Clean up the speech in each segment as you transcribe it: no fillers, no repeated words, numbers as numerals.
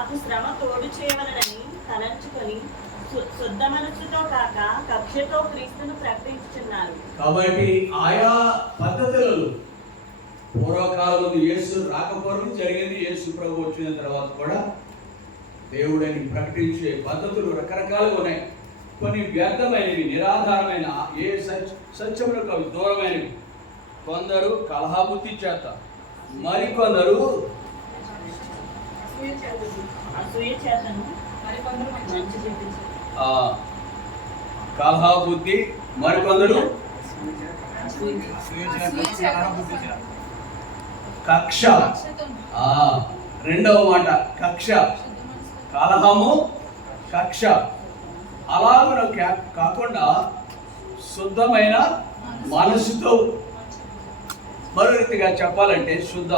నాకు శ్రమ తోడు చేయవలనని తలంచుకొని శుద్ధ మనస్సుతో కాక కక్షతో క్రీస్తును ప్రకటించుచున్నారు. కాబట్టి ఆయా పద్ధతులలో పూర్వకాలంలో యేసు రాకపోవడం జరిగింది. యేసు ప్రభు వచ్చిన తర్వాత కూడా దేవుడని ప్రకటించే పద్ధతులు రకరకాలుగా ఉన్నాయి. కొన్ని వ్యర్థమైనవి, నిరాధారమైన, ఏ సత్యములకు అవి దూరమైనవి. కొందరు కలహాబుద్ధి చేత, మరికొందరు కలహాబుద్ధి, మరికొందరు కక్ష. రెండవ మాట కక్ష, కలహము, కక్ష. అలాగ కాకుండా శుద్ధమైన మనసుతో, మరో రీతిగా చెప్పాలంటే శుద్ధ,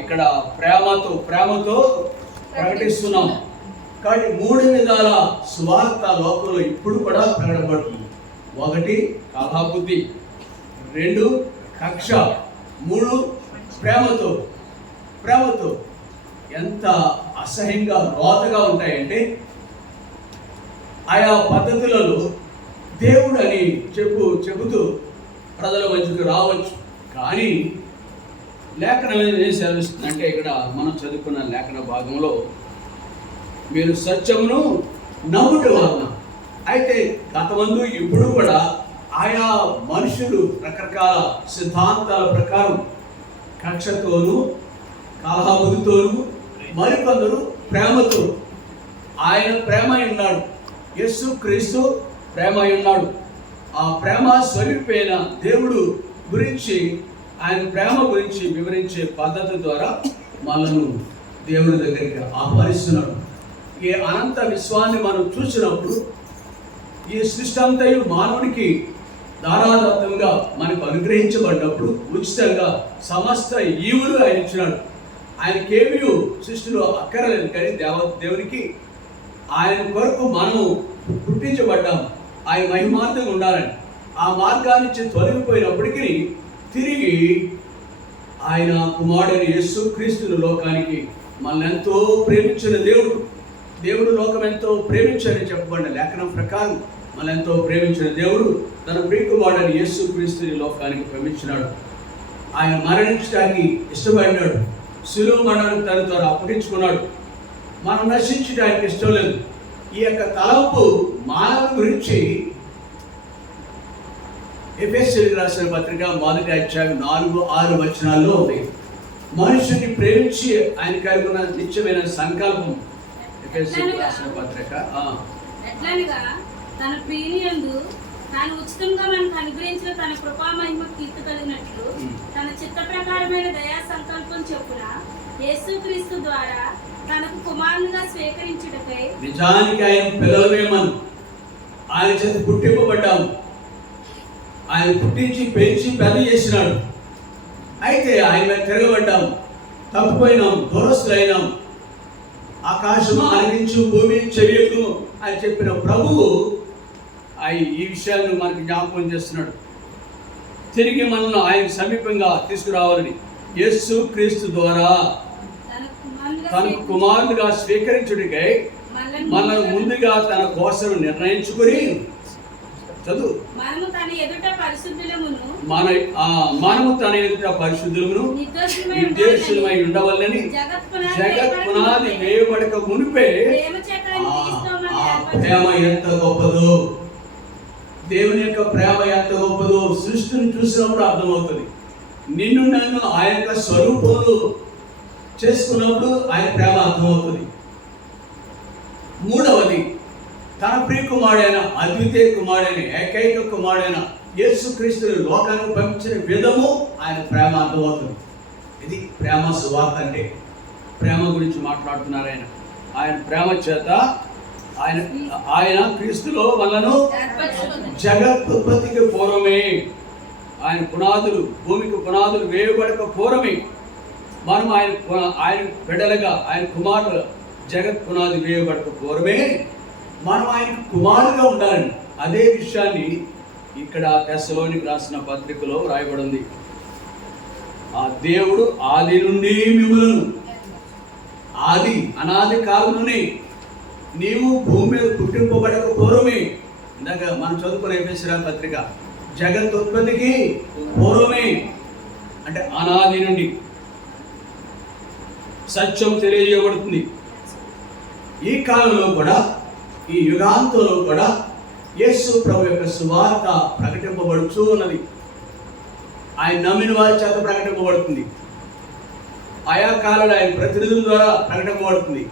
ఇక్కడ ప్రేమతో ప్రకటిస్తున్నాం. కాబట్టి 3 విధాల సువార్త లోకంలో ఇప్పుడు కూడా ప్రకటపడుతుంది. 1 కలహబుద్ధి, 2 కక్ష, 3 ప్రేమతో. ఎంత అసహ్యంగా రోతగా ఉంటాయంటే ఆయా పద్ధతులలో దేవుడు అని చెబుతూ ప్రజల మధ్యకు రావచ్చు. కానీ లేఖనం ఏం సెలవిస్తుందంటే, ఇక్కడ మనం చదువుకున్న లేఖన భాగంలో మీరు సత్యమును నమ్ముట వలన. అయితే గతమందు ఇప్పుడు కూడా ఆయా మనుషులు రకరకాల సిద్ధాంతాల ప్రకారం కక్షతోనూ కలహబుద్ధితోనూ, మరికొందరు ప్రేమతో. ఆయన ప్రేమ ఉన్నాడు, యేసు క్రీస్తు ప్రేమ ఉన్నాడు. ఆ ప్రేమ స్వరూపైన దేవుడు గురించి, ఆయన ప్రేమ గురించి వివరించే పద్ధతి ద్వారా మనను దేవుడి దగ్గరికి ఆహ్వానిస్తున్నాడు. ఈ అనంత విశ్వాన్ని మనం చూసినప్పుడు ఈ సృష్టి అంతయు మానవునికి ధారాదత్తంగా మనకు అనుగ్రహించబడినప్పుడు ఉచితంగా సమస్త ఈవులు ఆయన ఇచ్చినాడు. ఆయనకేమీ సృష్టిలో అక్కరలేదు. కానీ దేవునికి ఆయన కొరకు మనము పుట్టించబడ్డాము, ఆయన మహిమార్థంగా ఉండాలని. ఆ మార్గాన్ని నుంచి తొలగిపోయినప్పటికీ తిరిగి ఆయన కుమారుడైన యేసు క్రీస్తుని లోకానికి మనల్ని ఎంతో ప్రేమించిన దేవుడు లోకం ఎంతో ప్రేమించారని చెప్పబడిన లేఖనం ప్రకారం మనల్ని ఎంతో ప్రేమించిన దేవుడు తన ప్రియకుమారుడైన యేసు క్రీస్తుని లోకానికి పంపించినాడు. ఆయన మరణించడానికి ఇష్టపడినాడు. శిలువ మరణానికి తన ద్వారా అప్పగించుకున్నాడు. మనం నశించడానికి ఇష్టం లేదు. ఈ యొక్క తలంపు మానవుని గురించి ఎఫెసీయులకు రాసిన పత్రిక 1వ అధ్యాయం 4-6 వచనాల్లో ఉంది. మనుషుని ప్రేమించి ఆయన కలిగి ఉన్న నిత్యమైన సంకల్పం. ఎఫెసీయులకు రాసిన పత్రిక తన ప్రియయందు తాను ఉచితంగా మనకు అనుగ్రహించిన తన కృపా మహిమ కీర్తి కలిగినట్లు తన చిత్త ప్రకారమైన దయా సంకల్పం చొప్పున యేసుక్రీస్తు ద్వారా తనకు కుమారునిగా స్వీకరించుటకై. నిజానికి ఆయన పిల్లలమేమను, ఆయన చేత పుట్టింపబడ్డాము. ఆయన పుట్టించి పెంచి పెద్ద చేసినాడు. అయితే ఆయన మీద తిరగబడ్డాం, తప్పిపోయినాం, దూరస్తులైనాం. ఆకాశం ఆలకించు, భూమి చెవియకు అని చెప్పిన ప్రభువు ఈ విషయాన్ని మనకు జ్ఞాపకం చేస్తున్నాడు. తిరిగి మనల్ని ఆయన సమీపంగా తీసుకురావాలని యేసు క్రీస్తు ద్వారా తన కుమారునిగా స్వీకరించుడికై మనల్ని ముందుగా తన కోసం నిర్ణయించుకుని చదువు మనము తన ఎదుట పరిశుద్ధులమును నిర్దోషులమై ఉండవల్లని జగత్ పునాది వేయబడక మునిపే. ప్రేమ ఎంత గొప్పదో, దేవుని యొక్క ప్రేమ ఎంత గొప్పదో సృష్టిని చూసినప్పుడు అర్థమవుతుంది. నిన్ను నన్ను ఆయన యొక్క స్వరూపంలో చేసుకున్నప్పుడు ఆయన ప్రేమ అర్థమవుతుంది. 3వది, తన ప్రియ కుమారుడైన, అద్వితీయ కుమారుడైన, ఏకైక కుమారుడైన యేసుక్రీస్తుని లోకానికి పంపించిన విధము ఆయన ప్రేమ అర్థమవుతుంది. ఇది ప్రేమ సువార్త అంటే. ప్రేమ గురించి మాట్లాడుతున్నారు ఆయన ప్రేమ చేత ఆయన క్రీస్తులో మనను జగత్తుత్పత్తికి పూర్వమే, ఆయన పునాదులు, భూమికి పునాదులు వేయబడక పూర్వమే మనం ఆయన బిడ్డలుగా, ఆయన కుమారులుగా, జగత్ పునాది వేయబడక పూర్వమే మనం ఆయనకు కుమారులుగా ఉండాలని. అదే విషయాన్ని ఇక్కడ తెస్సలోనికి రాసిన పత్రికలో రాయబడింది. ఆ దేవుడు ఆది నుండి మిమ్మలను అనాది కాలంలోనే నీవు భూమి మీద పుట్టింపబడక పూర్వమే, ఇందాక మనం చదువుకునే ఎఫెసీ పత్రిక, జగత్తుత్పత్తికి పూర్వమే అంటే అనాది నుండి సత్యం తెలియజేయబడుతుంది. ఈ కాలంలో కూడా, ఈ యుగాంతంలో కూడా యేసు ప్రభు యొక్క సువార్త ప్రకటింపబడుతూ ఉన్నది. ఆయన నమ్మిన వారి చేత ప్రకటింపబడుతుంది. ఆయా కాలంలో ఆయన ప్రతినిధుల ద్వారా ప్రకటింపబడుతుంది.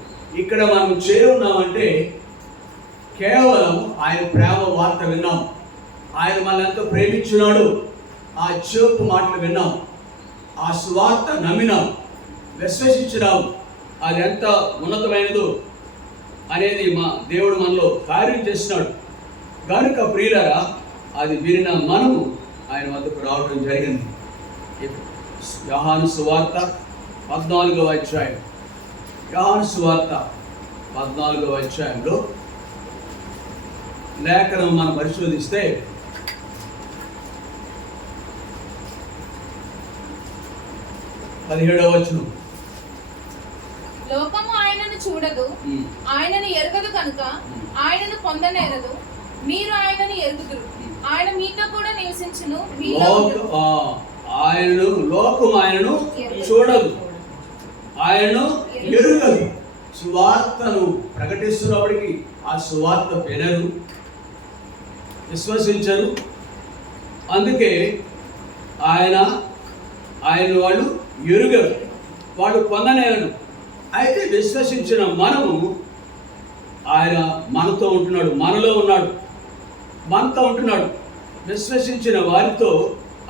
ఇక్కడ మనం చేరున్నామంటే కేవలం ఆయన ప్రేమ వార్త విన్నాం. ఆయన మనల్ని ఎంతో ప్రేమించున్నాడు, ఆ చూపు మాటలు విన్నాం, ఆ సువార్త నమ్మినాం, విశ్వసించినాం. అది ఎంత ఉన్నతమైనదో అనేది మా దేవుడు మనలో కార్యం చేస్తున్నాడు. కనుక ప్రియులారా, అది వినిన మనము ఆయన వద్దకు రావడం జరిగింది. యోహాను సువార్త 14వ అధ్యాయం, యోహాను సువార్త 14వ అధ్యాయంలో లేఖనం మనం పరిశోధిస్తే 17వ వచనం, లోకము ఆయనను చూడదు, ఆయనను ఎరుగదు కనుక ఆయనను పొందనేరదు. మీరు ఆయనను ఎరుగుదురు, ఆయన మీతో కూడా నివసించును. లోకం ఆయనను చూడదు, ఆయనను ఎరుగదు. సువార్తను ప్రకటిస్తున్నప్పటికీ ఆ సువార్త వినరు, విశ్వసించరు. అందుకే ఆయన వాళ్ళు ఎరుగరు, వాడు పొందనేరడు. అయితే విశ్వసించిన మనము, ఆయన మనతో ఉంటున్నాడు, మనలో ఉన్నాడు, మనతో ఉంటున్నాడు. విశ్వసించిన వారితో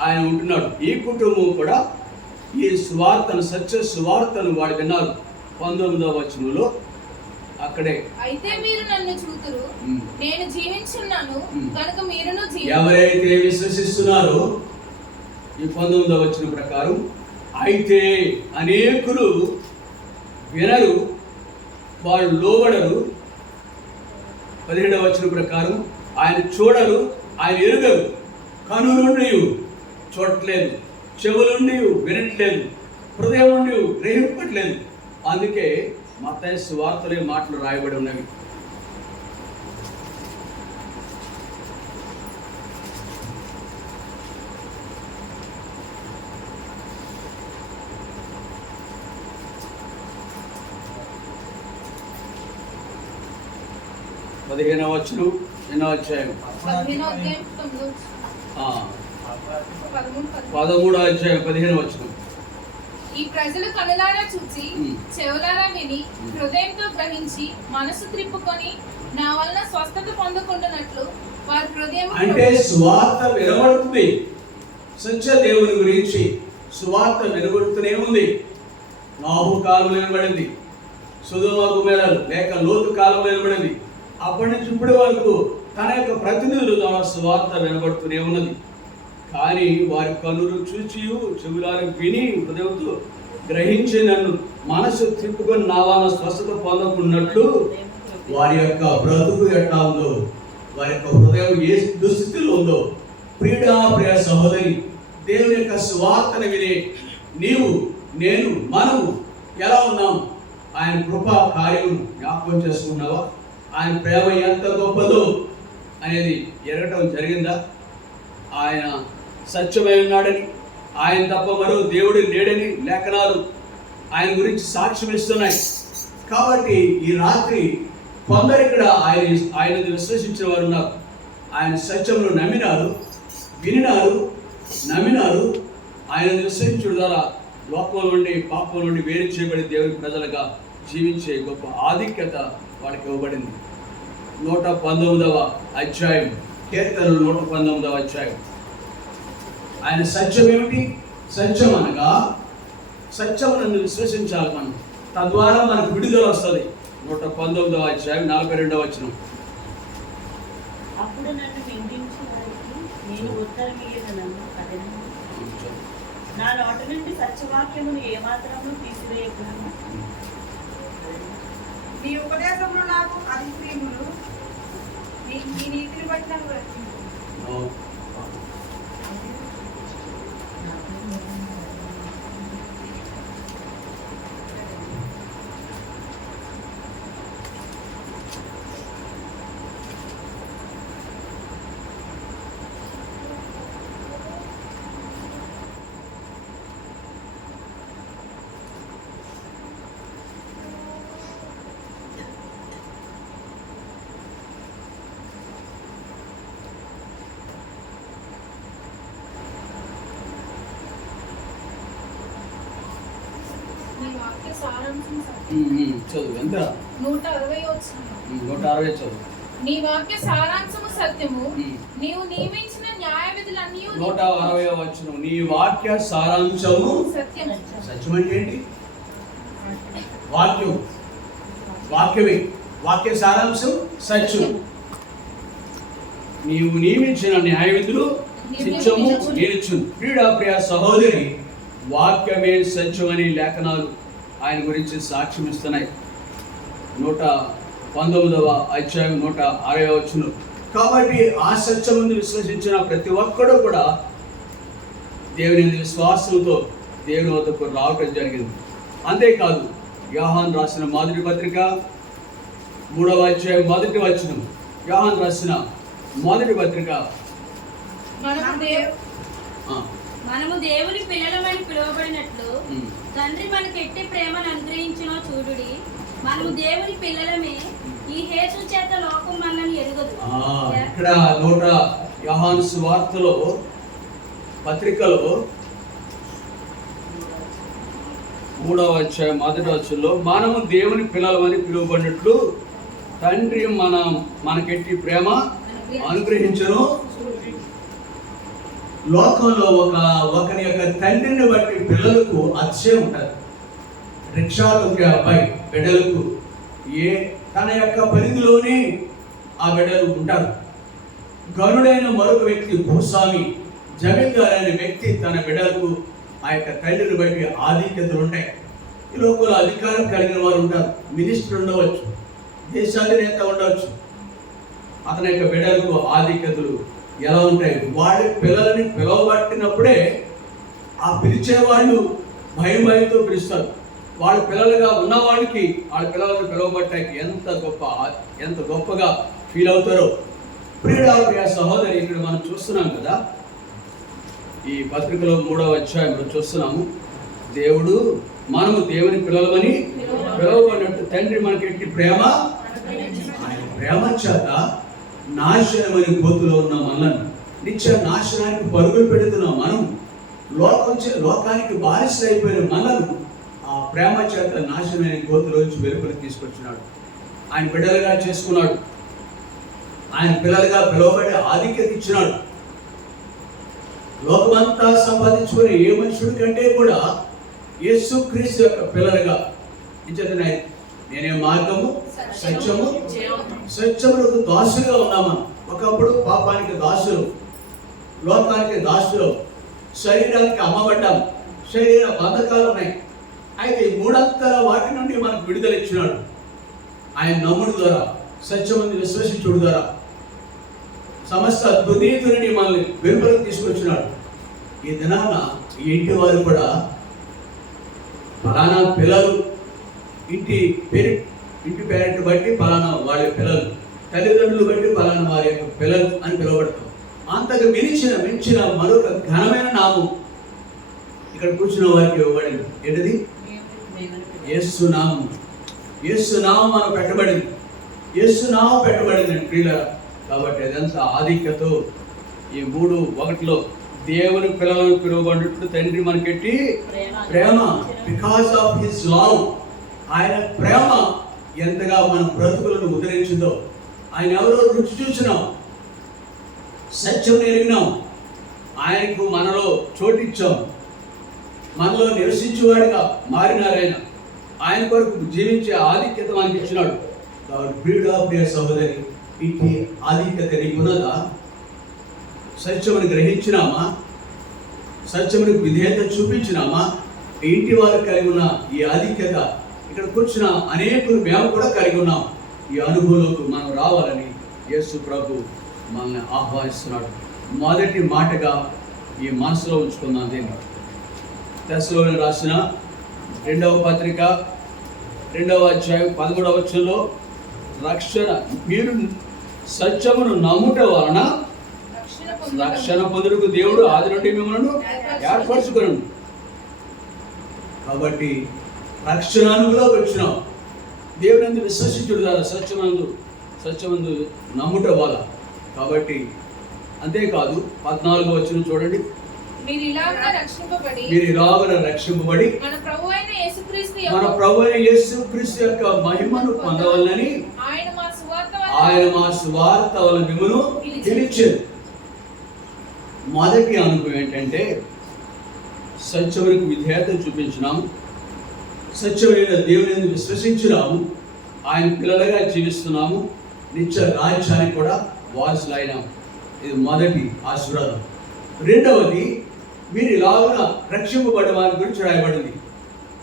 ఆయన ఉంటున్నాడు. ఈ కుటుంబం కూడా ఈ సువార్తను, సత్య సువార్తను వాడు విన్నారు. 19వ వచనంలో అక్కడే, అయితే మీరు నన్ను చూతురు, నేను జీవించున్నాను కనుక మీరును జీవించురు. ఎవరైతే విశ్వసిస్తున్నారో ఈ 19వ వచనం ప్రకారం, అయితే అనేకులు వినరు, వాళ్ళు లోబడరు. 17వ వచనం ప్రకారం, ఆయన చూడరు, ఆయన ఎరుగరు. కనులుండి చూడట్లేదు, చెవులుండి వినట్లేదు, హృదయం నుండి గ్రహింపట్లేదు. అందుకే మత్తయి సువార్తలో మాటలు రాయబడి ఉన్నవి. పదిహేనవ వచనం, 8వ అధ్యాయం, 13వ అధ్యాయం 15వ వచనం. ఈ ప్రజలు కనులారా చూచి, చెవులారా విని, హృదయంతో గ్రహించి, మనసు త్రిప్పుకొని నా వలన స్వస్థత పొందుకుంటున్నట్లు వారి హృదయం. అంటే సువార్త వినబడుతుంది, సత్య దేవుని గురించి సువార్త వినబడుతూనే ఉంది. నాహు కాలం వినబడింది, సొదొమ గొమొర్రా లేక లోతు కాలం వినబడింది. అప్పటి నుంచి ఇప్పటి వరకు తన యొక్క ప్రతినిధుల ద్వారా సువార్త వినబడుతూనే ఉన్నది. కానీ వారి కనులు చూచి, చెవులారు విని, హృదయంతో గ్రహించి, నన్ను మనసు తిప్పుకొని నా వలన స్వస్థత పొందకున్నట్లు వారి యొక్క బ్రతుకు ఎట్లా ఉందో, వారి యొక్క హృదయం ఏ దుస్థితిలో ఉందో. ప్రియ సహోదరి, దేవుని యొక్క సువార్తను వినే నీవు, నేను, మనము ఎలా ఉన్నాం? ఆయన కృపా కార్యం జ్ఞాపకం చేసుకున్నావా? ఆయన ప్రేమ ఎంత గొప్పదో అనేది ఎరగటం జరిగిందా? ఆయన సత్యమై ఉన్నాడని, ఆయన తప్ప మరో దేవుడు లేడని లేఖనాలు ఆయన గురించి సాక్ష్యం ఇస్తున్నాయి. కాబట్టి ఈ రాత్రి కొందరు ఇక్కడ ఆయన విశ్వసించిన వారు ఉన్నారు. ఆయన సత్యంలో నమ్మినారు, వినినారు, నమ్మినారు. ఆయన విశ్వసించడం ద్వారా లోకం నుండి, పాపం నుండి వేరు చేయబడి దేవుని ప్రజలుగా జీవించే గొప్ప ఆధిక్యత వాడికి ఇవ్వబడింది. 119వ అధ్యాయం, కీర్తనలు 119వ అధ్యాయం. ఆయన సత్యం ఏమిటి? సత్యం అనగా సత్యమును విశ్వసించాలి మనం, తద్వారా మనకు విడుదల వస్తుంది. 119వ అధ్యాయం 42వ వచనం. అప్పుడు నన్ను నిందించు వారికి నేను ఉత్తరమియ్యగలను, నా నోటి నుండి సత్యవాక్యమును ఏమాత్రము తీసివేయగలను. నీ ఉపదేశములు నాకు అతి ప్రియములు, నీ నీతిని బట్టి నన్ను రక్షించు. సారాంశం సత్యం. చదువు ఎంత? 160 వచ్చిన 160 చదువు. నీ వాక్య సారాంశము సత్యము, నీవు నియమించిన న్యాయ విధులన్నీ 160 వచనం. నీ వాక్య సారాంశము సత్యము. సత్యం అంటే ఏంటి? వాక్యం, వాక్యమే. వాక్య సారాంశం సత్యం. నీవు నియమించిన న్యాయ విధులు సత్యము నిలుచు. ప్రియ సహోదరి, వాక్యమే సత్యం అని లేఖనాలు ఆయన గురించి సాక్ష్యం ఇస్తున్నాయి. 119వ అధ్యాయం 160వ వచనం. కాబట్టి ఆ సత్యమును విశ్వసించిన ప్రతి ఒక్కడు కూడా దేవుని విశ్వాసంతో దేవుని వద్దకు రావటం జరిగింది. అంతేకాదు, యోహాను రాసిన మొదటి పత్రిక 3వ అధ్యాయం 1వ వచనం. యోహాను రాసిన మొదటి పత్రిక, మనము దేవుని పిల్లలమని పిలువబడినట్లు తండ్రి మనకు ఎట్టి ప్రేమను అనుగ్రహించినో చూడుడి, మనము దేవుని పిల్లలమే, ఈ హేతు చేత లోకం మనల్ని ఎరుగదు. ఇక్కడ యోహాను సువార్తలో పత్రికలో 3వ అధ్యాయం 1వ వచనంలో మనము దేవుని పిల్లలమని పిలువబడినట్లు తండ్రి మనకెట్టి ప్రేమ అనుగ్రహించను. లోకంలో ఒకరి యొక్క తండ్రిని బట్టి పిల్లలకు అతిశయం ఉంటుంది. రిక్షాతొక్కే అబ్బాయి బిడ్డలకు తన యొక్క పరిధిలోనే ఆ బిడ్డలు ఉంటారు. గనుడైన మరొక వ్యక్తి, భూస్వామి, జమీందారు అనే వ్యక్తి తన బిడ్డలకు ఆ యొక్క తండ్రిని బట్టి ఆధిక్యతలు ఉంటాయి. ఈ లోకంలో అధికారం కలిగిన వారు ఉంటారు. మినిస్టర్ ఉండవచ్చు, దేశాధినేత ఉండవచ్చు. అతని యొక్క బిడ్డలకు ఆధిక్యతలు ఎలా ఉంటాయి? వాళ్ళ పిల్లలని పిలవబట్టినప్పుడే ఆ పిలిచేవాళ్ళు భయంతో పిలుస్తారు. వాళ్ళ పిల్లలుగా ఉన్న వాళ్ళకి వాళ్ళ పిల్లలను పిలవబట్టాకి ఎంత గొప్పగా ఫీల్ అవుతారో. ప్రియ సహోదరి, ఇక్కడ మనం చూస్తున్నాం కదా, ఈ పత్రికలో 3వ అధ్యాయంలో చూస్తున్నాము, మనము దేవుని పిల్లలమని పిలవబడినట్టు తండ్రి మనకెట్టి ప్రేమ, ఆయన ప్రేమ చేత నాశనమని గోతులో ఉన్న మనలను, నిత్య నాశనానికి పరుగులు పెడుతున్నాం మనం, లోకానికి బానిసలైపోయిన మనలను ఆ ప్రేమ చేత నాశనమైన గోతులోంచి వెలుపలికి తీసుకొచ్చినాడు. ఆయన బిడ్డలుగా చేసుకున్నాడు. ఆయన పిల్లలుగా పిలువబడి ఆధిక్యత ఇచ్చినాడు. లోకమంతా సంపాదించుకునే ఏ మనుషుడి కంటే కూడా యేసుక్రీస్తు యొక్క పిల్లలుగా ఇచ్చేది. నేనే మార్గము, సత్యము, సత్యములకు దాసులుగా ఉన్నామా. ఒకప్పుడు పాపానికి దాసులు, లోకానికి దాసులు, శరీరానికి అమ్మబడ్డాం. శరీర బంధకాలు ఉన్నాయి. అయితే 3 వాటి నుండి మనకు విడుదల ఇచ్చినాడు. ఆయన నమ్ముడు ద్వారా, సత్యమును విశ్వసించుడు ద్వారా సమస్త దుర్నీతి నుండి మనల్ని వెలుపలకు తీసుకొచ్చినాడు. ఈ దినాన ఇంటి వారు కూడా ఫలానా పిల్లలు, ఇంటి పేరెంట్ బట్టి ఫలానా వాళ్ళ పిల్లలు, తల్లిదండ్రులు బట్టి ఫలానా వారి యొక్క పిల్లలు అని పిలువబడతాం. అంతకు మించిన మరొక ఘనమైన నామం ఇక్కడ కూర్చున్న వారికి ఇవ్వబడింది. ఏంటిది? యేసు నామం. యేసు నామం మనం పెట్టబడింది. యేసు నామం పెట్టబడింది ప్రియులారా. కాబట్టి అదంతా ఆధిక్యత. ఈ 3:1 దేవుని పిల్లలను పిలువబడినట్లు తండ్రి మనకెట్టి ప్రేమ, బికాస్ ఆఫ్ హిస్ లవ్. ఆయన ప్రేమ ఎంతగా మన బ్రతుకులను ఉదరించిందో. ఆయన ఎవరో రుచి చూసినాం, సత్యం ఎరిగినాం, ఆయనకు మనలో చోటిచ్చాం, మనలో నివసించేవాడిగా మారినారాయన. ఆయన కొరకు జీవించే ఆధిక్యత మనకి ఇచ్చినాడు. కాబట్టి ప్రియ సహోదరి, ఇంటి ఆధిక్యత నీకున్నదా? సత్యమును గ్రహించినామా? సత్యమునికి విధేయత చూపించినామా? ఇంటి వారు కలిగి ఉన్న ఈ ఆధిక్యత ఇక్కడ కూర్చున్న అనేకులు మేము కూడా కలిగి ఉన్నాం. ఈ అనుభవంలోకి మనం రావాలని యేసు ప్రభు మనల్ని ఆహ్వానిస్తున్నాడు. మొదటి మాటగా ఈ మనసులో ఉంచుకుందాం. దీన్ని తెస్సలోనికీయులకు రాసిన 2వ పత్రిక 2వ అధ్యాయం 13వ వచనంలో, మీరు సత్యమును నమ్ముట వలన రక్షణ పొందుటకు దేవుడు ఆది నుండి మిమ్మల్ని ఏర్పరచుకున్నాడు. కాబట్టి రక్షణ అనుభవంలోకి వచ్చినాం. దేవుని యందు విశ్వసించుడు ద్వారా, సత్యమందు నమ్ముట వల్ల. కాబట్టి అంతేకాదు 14వ వచనం చూడండి, మీరు ఇలాగ రక్షింపబడి మన ప్రభువైన యేసుక్రీస్తు మన యొక్క ప్రభు అయిన యేసుక్రీస్తు యొక్క మహిమను పొందవాలని ఆయన మా సువార్త వలన మిమ్మును పిలిచారు. మొదటి అనుభవం ఏంటంటే సత్యములకు విధేయత చూపించినాము, సత్యమైన దేవుని విశ్వసించినాము, ఆయన పిల్లలుగా జీవిస్తున్నాము, నిత్య రాజ్యానికి కూడా వారసులైనాము. ఇది మొదటి ఆశీర్వాదం. రెండవది, మీరు ఇలాగున రక్షింపబడే వారి గురించి రాయబడింది.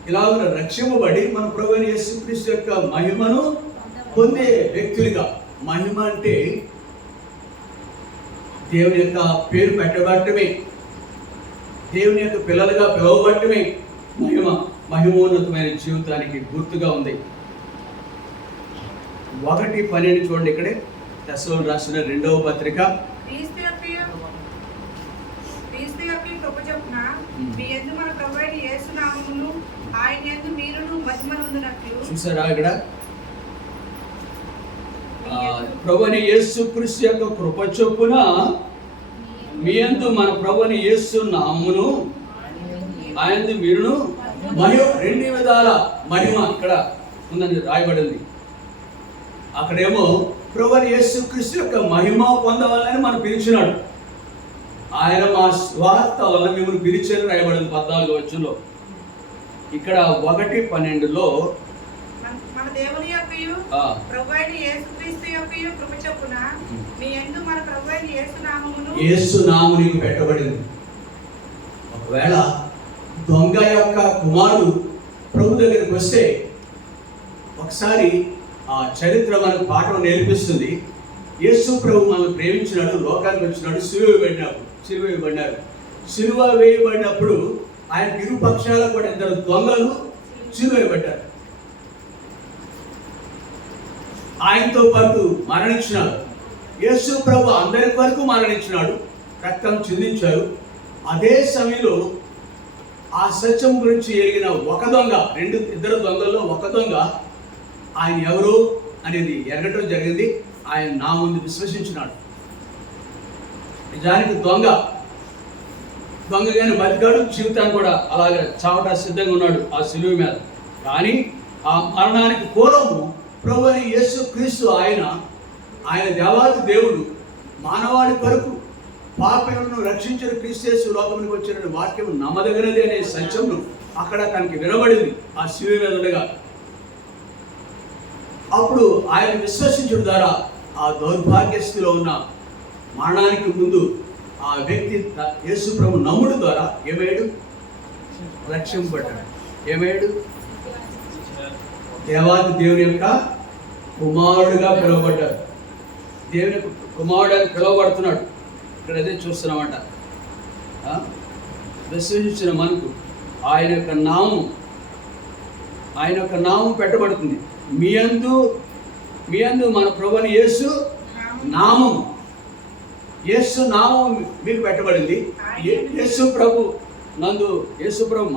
ఇలాగున రక్షింపబడి మన ప్రభువైన యేసుక్రీస్తు యొక్క మహిమను పొందే వ్యక్తులుగా. మహిమ అంటే దేవుని యొక్క పేరు పెట్టబడటమే, దేవుని యొక్క పిల్లలుగా పిలువబడటమే మహిమోన్నతమైన జీవితానికి గుర్తుగా ఉంది. 1:12 చూడండి. ఇక్కడే తెస్సలోనికీయులకు రాసిన 2వ పత్రిక. క్రీస్తు యొక్క కృప చొప్పున మీ యందు మన ప్రభువైన యేసు నామమును ఆయన యందు మీరును మహిమ నొందినట్లు. చూసారా ఇక్కడ ప్రభువైన యేసుక్రీస్తు యొక్క కృప చొప్పున మీ యందు మన ప్రభువైన యేసు నామమును ఆయన మీరును మహిమ, 2 విధాల మహిమ ఇక్కడ ఉందని రాయబడింది. అక్కడేమో ప్రభువైన యేసుక్రీస్తు యొక్క మహిమ పొందవాలని మనం పిలిచినాడు. ఆయన మా స్వార్థ వలన మిమ్మల్ని పిలిచారు రాయబడింది 14వ వచనంలో. ఇక్కడ 1:12లో మన దేవుని యొక్కయు ప్రభువైన యేసుక్రీస్తు యొక్కయు కృప చొప్పున మీ యందు మన ప్రభువైన యేసు నామమునకు పెట్టబడింది. ఒకవేళ దొంగ యొక్క కుమారుడు ప్రభు దగ్గరికి వస్తే ఒకసారి ఆ చరిత్ర మనకు పాఠం నేర్పిస్తుంది. యేసు ప్రభు మనల్ని ప్రేమించినాడు, లోకానికి వచ్చినాడు, సిలువ వేయబడినారు. సిలువ వేయబడినప్పుడు ఆయన ఇరుపక్షాల కూడా 2 దొంగలు సిలువ వేయబడ్డారు. ఆయనతో పాటు మరణించినాడు. యేసు ప్రభు అందరి వరకు మరణించినాడు, రక్తం చిందించారు. అదే సమయంలో ఆ సత్యం గురించి ఎరిగిన ఒక దొంగ, 2 దొంగల్లో ఒక దొంగ ఆయన ఎవరు అనేది ఎరగటం జరిగింది. ఆయన నా ముందు విశ్వసించినాడు. నిజానికి దొంగగానే బతికాడు, జీవితాన్ని కూడా అలాగే చావట సిద్ధంగా ఉన్నాడు ఆ సిలువ మీద. కానీ ఆ మరణానికి పూర్వము ప్రభువైన యేసుక్రీస్తు ఆయన దేవాది దేవుడు మానవాడి కొరకు పాపములను రక్షించిన క్రీస్తు లోకమునికి వచ్చిన వాక్యం నమ్మదగినది అనే సత్యమును అక్కడ తనకి వినబడింది ఆ సిలువ మీద ఉండగా. అప్పుడు ఆయన విశ్వసించడం ద్వారా ఆ దౌర్భాగ్యస్థితిలో ఉన్న మరణానికి ముందు ఆ వ్యక్తి యేసు ప్రభు నమ్ముడు ద్వారా ఏమయ్యాడు? రక్షింపబడ్డాడు. ఏమయ్యాడు? దేవాది దేవుని యొక్క కుమారుడుగా పిలువబడ్డాడు. దేవుని యొక్క కుమారుడు అని పిలువబడుతున్నాడు. ఇక్కడ అదే చూస్తున్నామంట. విశ్వసించిన మనకు ఆయన యొక్క నామం పెట్టబడుతుంది. మీ యందు మన ప్రభువైన యేసు నామం మీకు పెట్టబడింది. యేసు ప్రభు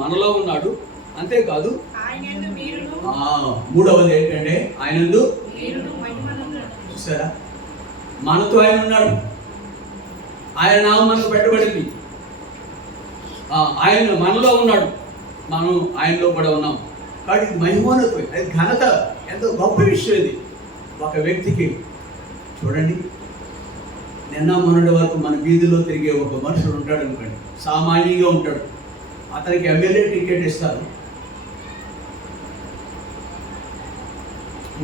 మనలో ఉన్నాడు. అంతేకాదు, మూడవది ఏంటంటే ఆయన యందు చూసారా, మనతో ఆయన ఉన్నాడు. ఆయన నామం మనకు పెట్టబడింది. ఆయన మనలో ఉన్నాడు, మనం ఆయనలో కూడా ఉన్నాం. కాబట్టి ఇది మహిమోన్నతం, అది ఘనత, ఎంతో గొప్ప విషయం ఇది ఒక వ్యక్తికి. చూడండి, నిన్న మొన్నటి వరకు మన వీధిలో తిరిగే ఒక మనుషుడు ఉంటాడు అనుకోండి, సామాన్యంగా ఉంటాడు. అతనికి ఎమ్మెల్యే టికెట్ ఇస్తారు.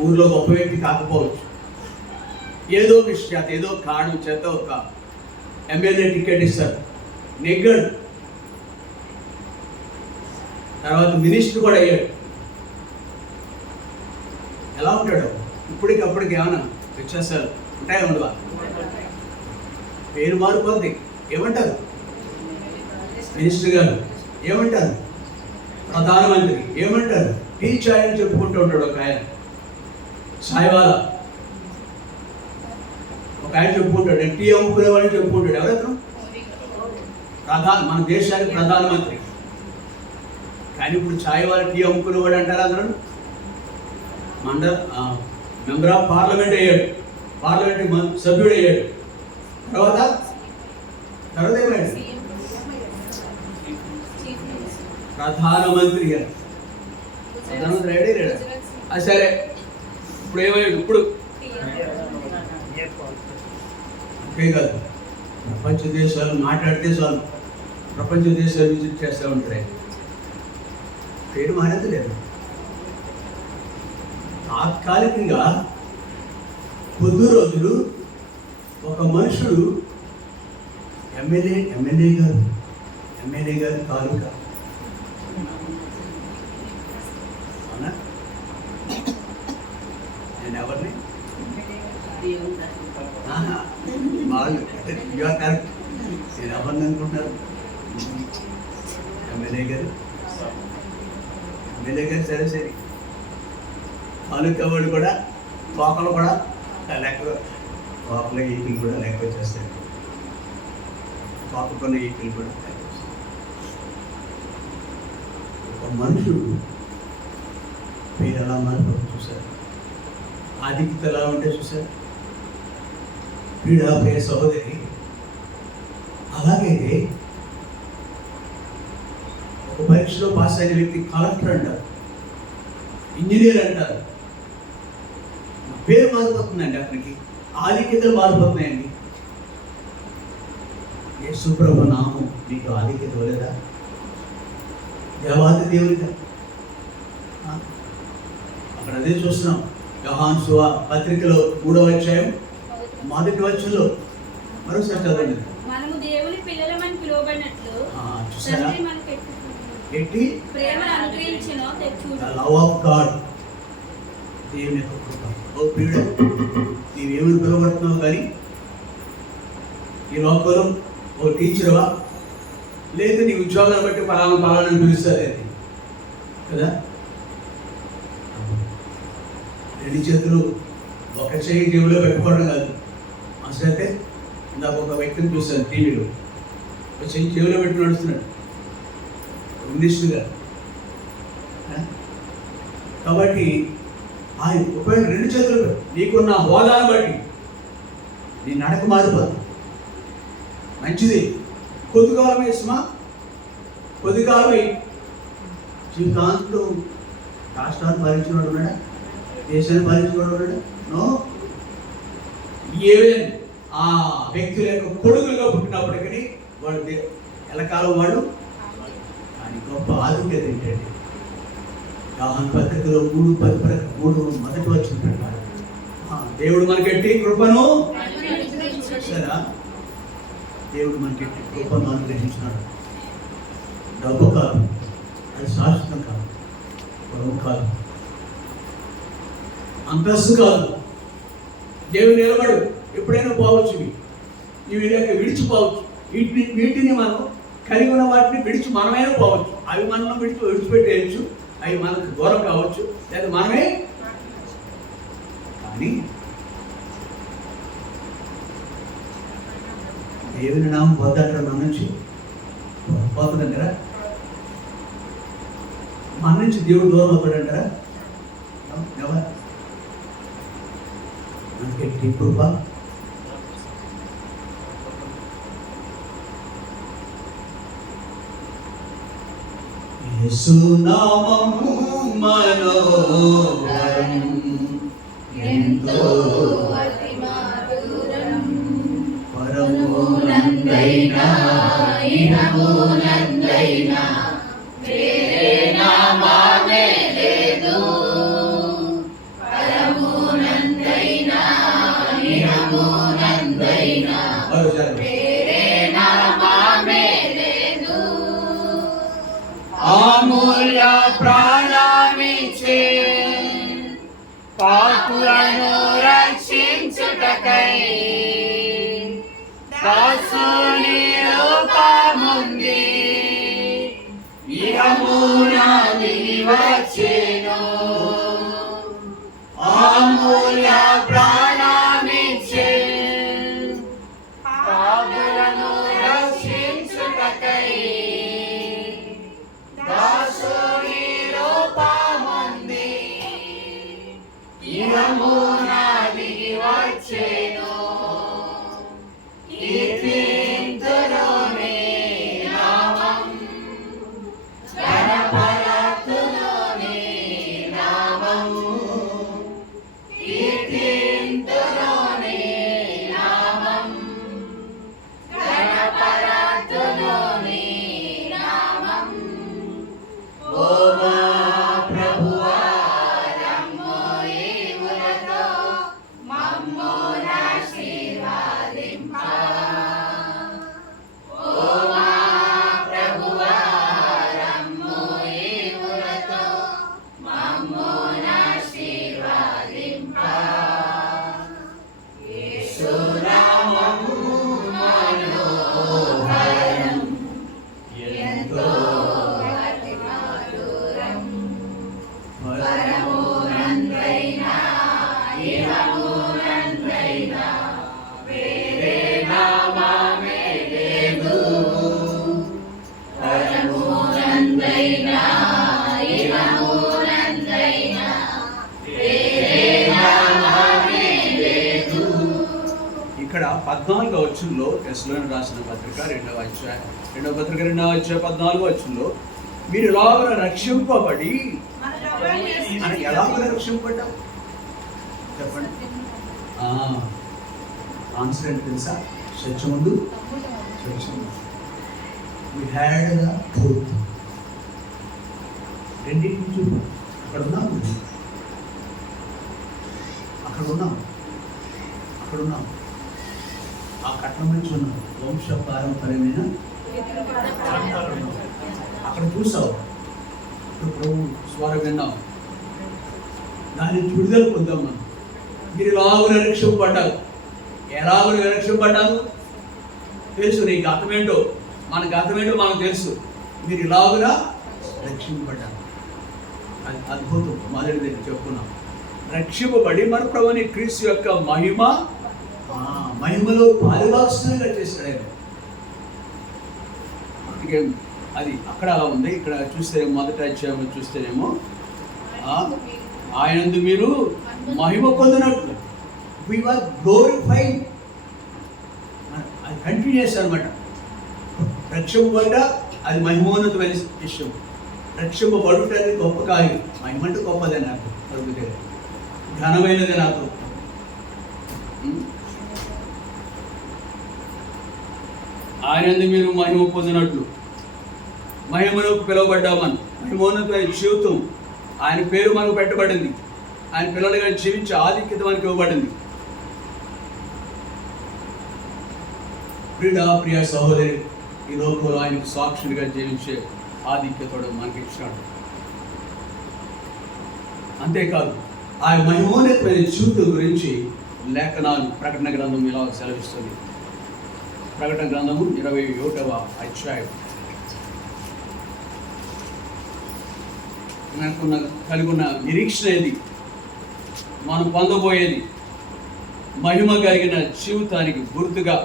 ఊర్లో గొప్ప వ్యక్తి కాకపోవచ్చు, ఏదో విషయం ఏదో కారణం చేత ఒక ఎమ్మెల్యే టికెట్ ఇస్తారు. నెగ్గాడు, తర్వాత మినిస్టర్ కూడా అయ్యాడు. ఎలా ఉంటాడు? ఇప్పటికప్పటికి ఏమన్నా వ్యత్యాసాలు ఉంటాయా? ఉండవా? పేరు మారిపోద్ది. ఏమంటారు? మినిస్టర్ గారు ఏమంటారు? ప్రధానమంత్రి ఏమంటారు? టీ చాయ్ అని చెప్పుకుంటూ ఉంటాడు ఒక ఆయన. సాయివాలా ఒక ఆయన చెప్పుకుంటాడు, టీ అమ్ముకునేవాడిని చెప్పుకుంటాడు. ఎవరతను? మన దేశానికి ప్రధానమంత్రి. కానీ ఇప్పుడు చాయ్ వాళ్ళ టీ అమ్ముకునేవాడు అంటారు. అందరూ మెంబర్ ఆఫ్ పార్లమెంట్ అయ్యాడు, పార్లమెంట్ సభ్యుడు అయ్యాడు. తర్వాత ఏమయ్యాడు? ప్రధానమంత్రి. ధనవంతుడు రెడీ లేడా? సరే, ఇప్పుడు ఏమయ్యాడు? ఇప్పుడు అంతే కాదు, ప్రపంచ దేశాలు మాట్లాడితే చాలు, ప్రపంచ దేశాలు విజిట్ చేస్తూ ఉంటారు. పేరు మారేది లేదు. తాత్కాలికంగా కొద్ది రోజులు ఒక మనుషుడు ఎమ్మెల్యే గారు తాలూకా అవునా? నేను ఎవరిని వాళ్ళు కరెక్ట్. నేను ఎవరిని అనుకుంటున్నారు? ఎమ్మెల్యే గారు సరే తాలూకా వాళ్ళు కూడా తోకలు కూడా లెక్క, తోకల ఈకలు కూడా లెక్క వచ్చేస్తాయి. తోకకున్న ఈకలు కూడా లెక్క వస్తాయి. ఒక మనుషుడు మీరు ఎలా మారిపోతుంది చూసారు? ఆధిక్యత ఎలా ఉంటే చూసారు? వీడా ప్రియ సహోదరి, అలాగైతే ఒక పరీక్షలో పాస్ అయిన వ్యక్తి కలెక్టర్ అంటారు, ఇంజనీర్ అంటారు, పేరు మారిపోతుందండి. అక్కడికి ఆధిక్యతలు మారిపోతున్నాయండి. యేసుప్రభు నామం నీకు ఆధిక్యత లేదా? దేవాది దేవుడిగా అక్కడ అదే చూస్తున్నాం. యోహాను పత్రికలో 3వ అధ్యాయం 1వ వచనంలో మరోసారి చదవండి. మనము దేవుని పిల్లలమని పిలువబడినట్లు చూసారా? ఎట్టి ప్రేమను అనుగ్రహించెనో చూడు. ద లవ్ ఆఫ్ గాడ్, దేవుని యొక్క కృప. ఓ ప్రియుడు, నీవేమని పిలువబడుతున్నావు? కానీ ఈ లోకంలో ఓ టీచర్వా, లేదు నీ ఉద్యోగాన్ని బట్టి పలానా పిలుస్తుంది అది కదా. రెండు చేతులు ఒక చేయి జేబులో పెట్టుకోవడం కాదు. అసలైతే నాకు ఒక వ్యక్తిని చూస్తాను టీవీలో, ఒక చేయి జేబులో పెట్టి నడుస్తున్నాడు ఇంగ్లీష్గా. కాబట్టి ఆ ఉపయోగం రెండు చేతులు నీకున్న హోదాను బట్టి నీ నడక మారిపోతుంది. మంచిది. కొద్దికాలమే సుమా, కొద్దికాలమే జీవితాంతం రాష్ట్రాన్ని పాలించినవాడు ఉన్నాడా? దేశాన్ని పాలించినవాడు ఉన్నాడా? నో. ఏవే ఆ వ్యక్తుల యొక్క కొడుకులుగా పుట్టినప్పటికీ వాడు ఎల్లకాలం వాడు కానీ గొప్ప ఆధిక్యత ఏంటంటే యోహాను పత్రికలో 3:10 మొదటి వచనం ప్రకారం దేవుడు మనకెట్టి కృపను సరే దేవుడు మనకెట్టి కృపను అనుగ్రహించినాడు. డబ్బు కాదు, అది శాశ్వతం కాదు, పొడవు కాదు, అంతస్తు కాదు. దేవుడు నిలబడు, ఎప్పుడైనా పోవచ్చు, ఇవి లేక విడిచిపోవచ్చు. వీటిని మనం కలిగి ఉన్న వాటిని విడిచి మనమైనా పోవచ్చు. అవి మనం విడిచిపెట్టేయచ్చు, అవి మనకు దూరం కావచ్చు, లేదా మనమే. కానీ దేవుని నామం పోతాడు మన నుంచి పోతుందంటారా? మన నుంచి దేవుడు దూరం అవుతాడంటారా? ఎవరు మనకి కృప యేసు నామము మనోహరం ఎంతో అతి మధురం పరమోనందైనా ఇహమోనందైనా వేరే నామమే లేదు. పరమోనందైనా ఇహమోనందైనా వేరే నామమే లేదు. అమూల్య ప్రాణమిచ్చే పాపులను రక్షించుటకై దాసుని రూపముంది ఇహమున దిగి వచ్చెను. అమూల్య ప్రాణమిచ్చే పాపులను రక్షించుటకై దాసుని రూపముంది ఇహమున దిగి వచ్చెను. కీర్తింతును నీ నామం, ఘనపరతును నీ 14వ వచనంలో తెస్సలోనికీయులకు రాసిన పత్రిక 2వ అధ్యాయం 2వ వచనంలో మీరు ఎలాగ రక్షింపబడి మన ప్రభువైన యేసు మనం ఎలాగ రక్షింపబడ్డాం చెప్పండి. ఆన్సర్ ఏంటి తెలుసా? సత్యముందు we had the truth. రెండింటి చూపు అక్కడ ఉన్నాం, ఆ కట్నం నుంచి ఉన్నాం, వంశ పారంపర్యమైన అక్కడ చూసావు. ఇప్పుడు ప్రభు స్వరం విన్నాం, దాన్ని విడుదల పొందాం. మనం మీరు ఎలాగో రక్షింపబడ్డారు. ఎలాగో రక్షింపబడ్డారు తెలుసు. నీ గతమేంటో మన గతమేంటో మనకు తెలుసు. మీరు ఇలాగులా రక్షింపబడ్డారు. అది అద్భుతం. మొదటిది చెప్పుకున్నాం, రక్షింపబడి మన ప్రభుని క్రీస్తు యొక్క మహిమలో పాలుభాగస్తులుగా చేశాడు ఆయన. అందుకే అది అక్కడ అలా ఉంది. ఇక్కడ చూస్తేనేమో మొదటి అధ్యాయం చూస్తేనేమో ఆయనందు మీరు మహిమ పొందినట్లు we were glorified. అది కంటిన్యూస్ అనమాట. రక్షింపబడ్డ అది మహిమోన్నతమైన విషయం. రక్షింపబడుట అనేది గొప్ప కార్యం. మహిమ అంటే గొప్పదే నాకు అడుగుతే, ఘనమైనదే నాకు. ఆయనందు మీరు మహిమ పొందినట్లు, మహిమలోకి పిలువబడ్డామని, మహిమోన్నతమైన జీవితం ఆయన పేరు మనకు పెట్టబడింది. ఆయన పిల్లలుగా జీవించే ఆధిక్యత మనకు ఇవ్వబడింది. ప్రియ సహోదరి, ఈ లోకంలో ఆయనకు సాక్షులుగా జీవించే ఆధిక్యతడు మనకి ఇచ్చినాడు. అంతేకాదు ఆయన మహిమోన్నతమైన జీవితం గురించి లేఖనాలు ప్రకటన గ్రంథం ఇలా సెలవిస్తుంది. ప్రకటన గ్రంథము 21వ అధ్యాయం కలిగి ఉన్న నిరీక్షణ ఏది? మనం పొందబోయేది మహిమ కలిగిన జీవితానికి గుర్తుగా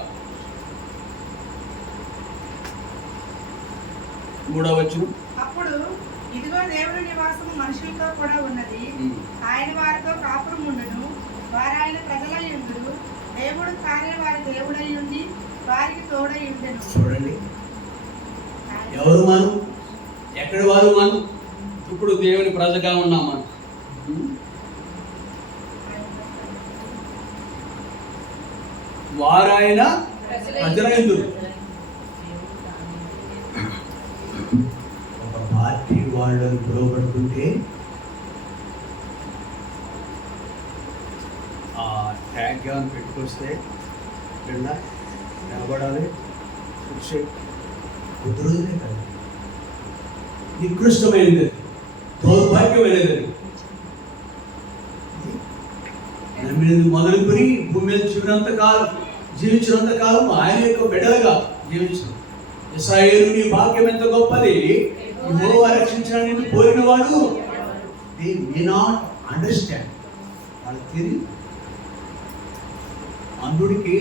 3వ వచనం, అప్పుడు ఇదిగో దేవుని నివాసము మనుషులతో కూడా ఉన్నది, ఆయన వారితో కాపురం ఉండును, వారు ఆయన ప్రజలై ఉండును, దేవుడు తానే వారి దేవుడై ఉండి వారికి తోడై ఉండెను. చూడండి, ఎవరు మనం? ఎక్కడి వారు మనం? ఇప్పుడు దేవుని ప్రజగా ఉన్నాం మనం. వారాయన ప్రజలైందురు. ఒక పార్టీ వాళ్ళని పిలువబడుతుంటే ఆ ట్యాగ్ అని పెట్టుకొస్తే నిలబడాలి, కూర్చే కుదురునే కాదు, నికృష్టమైనది, దౌర్భాగ్యమైనది. నమ్మినది మొదలుకొని భూమి మీద జీవించినంత కాలం ఆయన యొక్క బిడ్డలుగా జీవించడం. ఇశ్రాయేలు నీ భాగ్యం ఎంత గొప్పది, యెహోవా రక్షించడానికి కోరిన వాడు. They may not understand. వాళ్ళకి తెలియదు. అందుడికి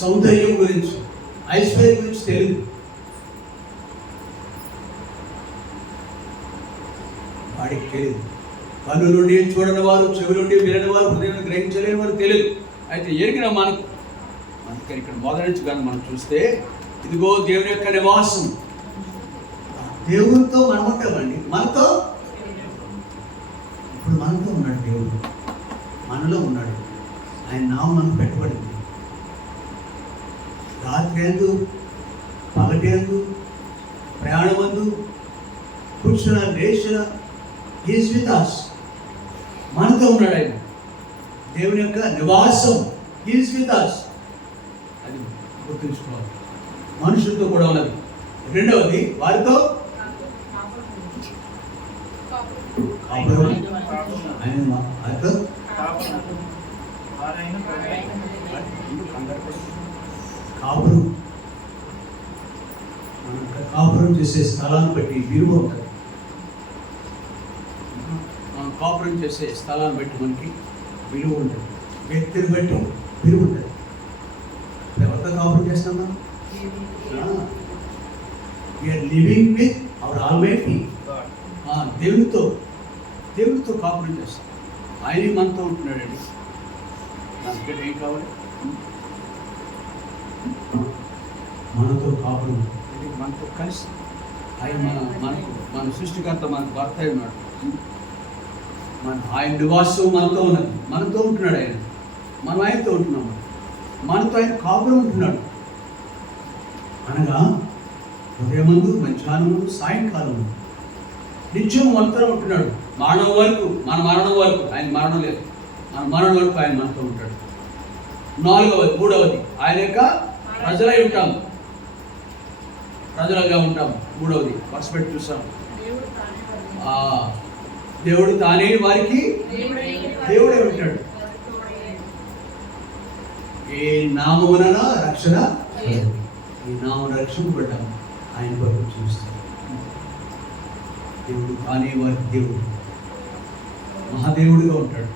సౌందర్యం గురించి, ఐశ్వర్యం గురించి తెలియదు. వాడికి తెలియదు. కన్ను నుండి చూడని వారు, చెవి నుండి వినని వారు, హృదయం గ్రహించలేని వారు తెలియదు. అయితే ఎరిగిన మనకు ఇక్కడ మొదటి నుంచి కానీ మనం చూస్తే, ఇదిగో దేవుని యొక్క నివాసం. దేవునితో మనం ఉంటామండి. మనతో ఇప్పుడు మనతో ఉన్నాడు దేవుడు, మనలో ఉన్నాడు. ఆయన నామం మనకు పెట్టబడింది. రాత్రి ఎందు, పగటేందు, ప్రయాణమందు, కూర్చున్న లేచిన, ఈజ్ విత్ us. మనతో ఉన్నాడు ఆయన. దేవుని యొక్క నివాసం, ఈజ్ విత్ us. అది గుర్తుంచుకోవాలి. మనుషులతో కూడా ఉన్నది. రెండవది వారితో కాపురం. మనం కాపురం చేసే స్థలాన్ని బట్టి విలువ ఉంటుంది. మనం కాపురం చేసే స్థలాన్ని బట్టి మనకి విలువ ఉంటుంది. వ్యక్తిని బట్టి విలువ ఉంటుంది. ఎవరితో కాపురం చేస్తాం మనం? We are living with our almighty. దేవునితో కాపురం చేస్తాం. ఆయన మనతో ఉంటున్నాడండి. దానికంటే ఏం కావాలి? మనతో కాపురం అంటే మనతో కలిసి ఆయన మన సృష్టికర్త మనకు భర్త అయి ఉన్నాడు. ఆయన నివాసం మనతో ఉన్నది, మనతో ఉంటున్నాడు ఆయన, మనం ఆయనతో ఉంటున్నాము, మనతో ఆయన కాపురం ఉంటున్నాడు. అనగా ఉదయమందు, మధ్యాహ్నము, సాయంకాలం నిత్యం మనతో ఉంటున్నాడు. మరణం వరకు, మన మరణం వరకు, ఆయన మరణం లేదు, మన మరణం వరకు ఆయన మనతో ఉంటాడు. మూడవది ఆయన యొక్క ప్రజలై ఉంటాము, ప్రజలుగా ఉంటాము. మూడవది వర్స్ పెట్టి చూసాం, దేవుడు తానే వారికి దేవుడే ఉంటాడు. ఏ నామమున రక్షణ, ఈ నామం రక్షింపబడ్డాము ఆయన వరకు చూస్తాం. దేవుడు తానే వారికి దేవుడు, మహాదేవుడిగా ఉంటాడు,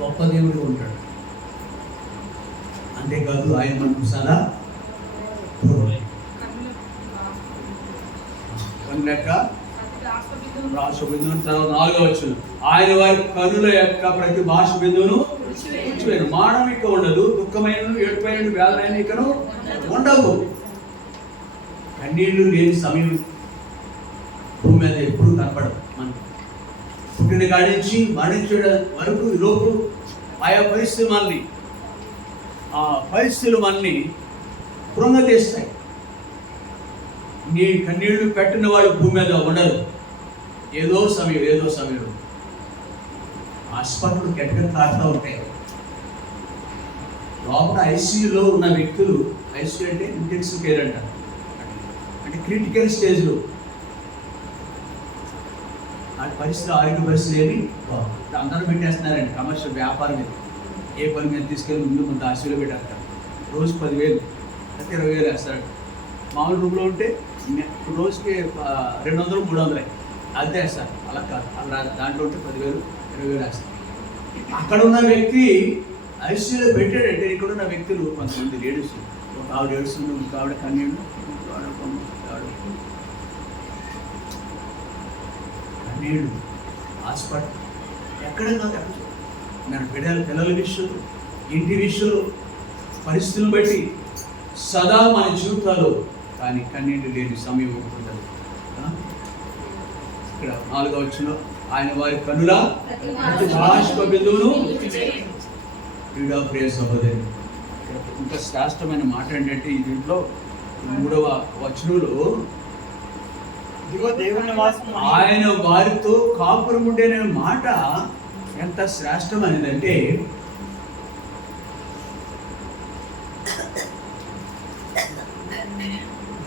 గొప్ప దేవుడిగా ఉంటాడు. అంతేకాదు ఆయన మనకు సదా లెక్క రాష్ట్రబిందువును. తర్వాత 4వ వచనం, ఆయన వారి కనుల యొక్క ప్రతి భాష బిందువును తుడిచివేయును. మానవం ఇక ఉండదు, దుఃఖమైన, ఏడుపైన, వేదనైన ఇకను ఉండవు. కన్నీళ్లు లేని సమయం భూమి మీద ఎప్పుడు కనపడదు. మనం పుట్టిన కాడి నుంచి మరణించడం వరకు లోపు ఆయా పరిస్థితులు మనల్ని కృంగతీస్తాయి. నీ కన్నీళ్లు పెట్టిన వాడు భూమి మీద ఉండరు. ఏదో సమయం హాస్పిటల్ కెట్టగా కారుతూ ఉంటాయి. లోపల ఐసీయూలో ఉన్న వ్యక్తులు, ఐసీయూ అంటే ఇంటెన్సివ్ కేర్ అంటారు, అంటే క్రిటికల్ స్టేజ్లో ఆ పరిస్థితి, ఆరోగ్య పరిస్థితి ఏమి అందరూ పెట్టేస్తున్నారండి. కమర్షియల్ వ్యాపారం మీద ఏ పని మీద తీసుకెళ్ళి ముందు ఐసీయూలో పెట్టేస్తారు. రోజు 10,000 లేకపోతే 20,000 వేస్తాడు. మామూలు రూమ్లో ఉంటే రోజుకి 200-300 అద్దె వేస్తారు. అలా కాదు, అలా దాంట్లో ఉంటే 10,000, 20,000 వేస్తారు. అక్కడ ఉన్న వ్యక్తి ఐసీయూలో పెట్టాడంటే ఇక్కడ ఉన్న వ్యక్తులు కొంతమంది లేడీస్, ఒక ఆవిడ ఏడుస్తుంది, ఒక ఆవిడ కన్నీళ్ళు, కన్నీళ్ళు హాస్పిటల్ ఎక్కడ కాదు. మన పిల్లల విషయంలో, ఇంటి విషయంలో, పరిస్థితులను బట్టి సదా మన జీవితాలు కానీ కన్నీళ్ళు లేని సమయం ఉంటుంది. ఇక్కడ 4వ వచనంలో, ఆయన వారి కనుల ప్రతి బాష్ప బిందువును ప్రియ సహోదరి. ఇంకా శ్రేష్టమైన మాట ఏంటంటే ఈ దీంట్లో 3వ వచనంలో ఆయన వారితో కాపురం ఉండేనే మాట ఎంత శ్రేష్టమైనదంటే,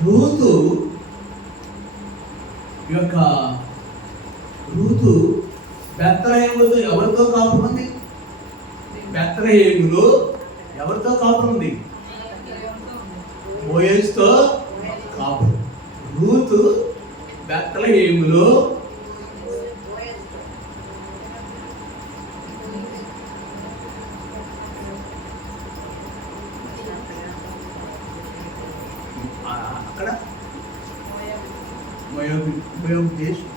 రూతు బెత్లెహేములో ఎవరితో కాపురం ఉంది? బెత్లెహేములో ఎవరితో కాపురం ఉంది? బోయజ్తో కాపురం. రూతు బెత్లెహేములో అక్కడ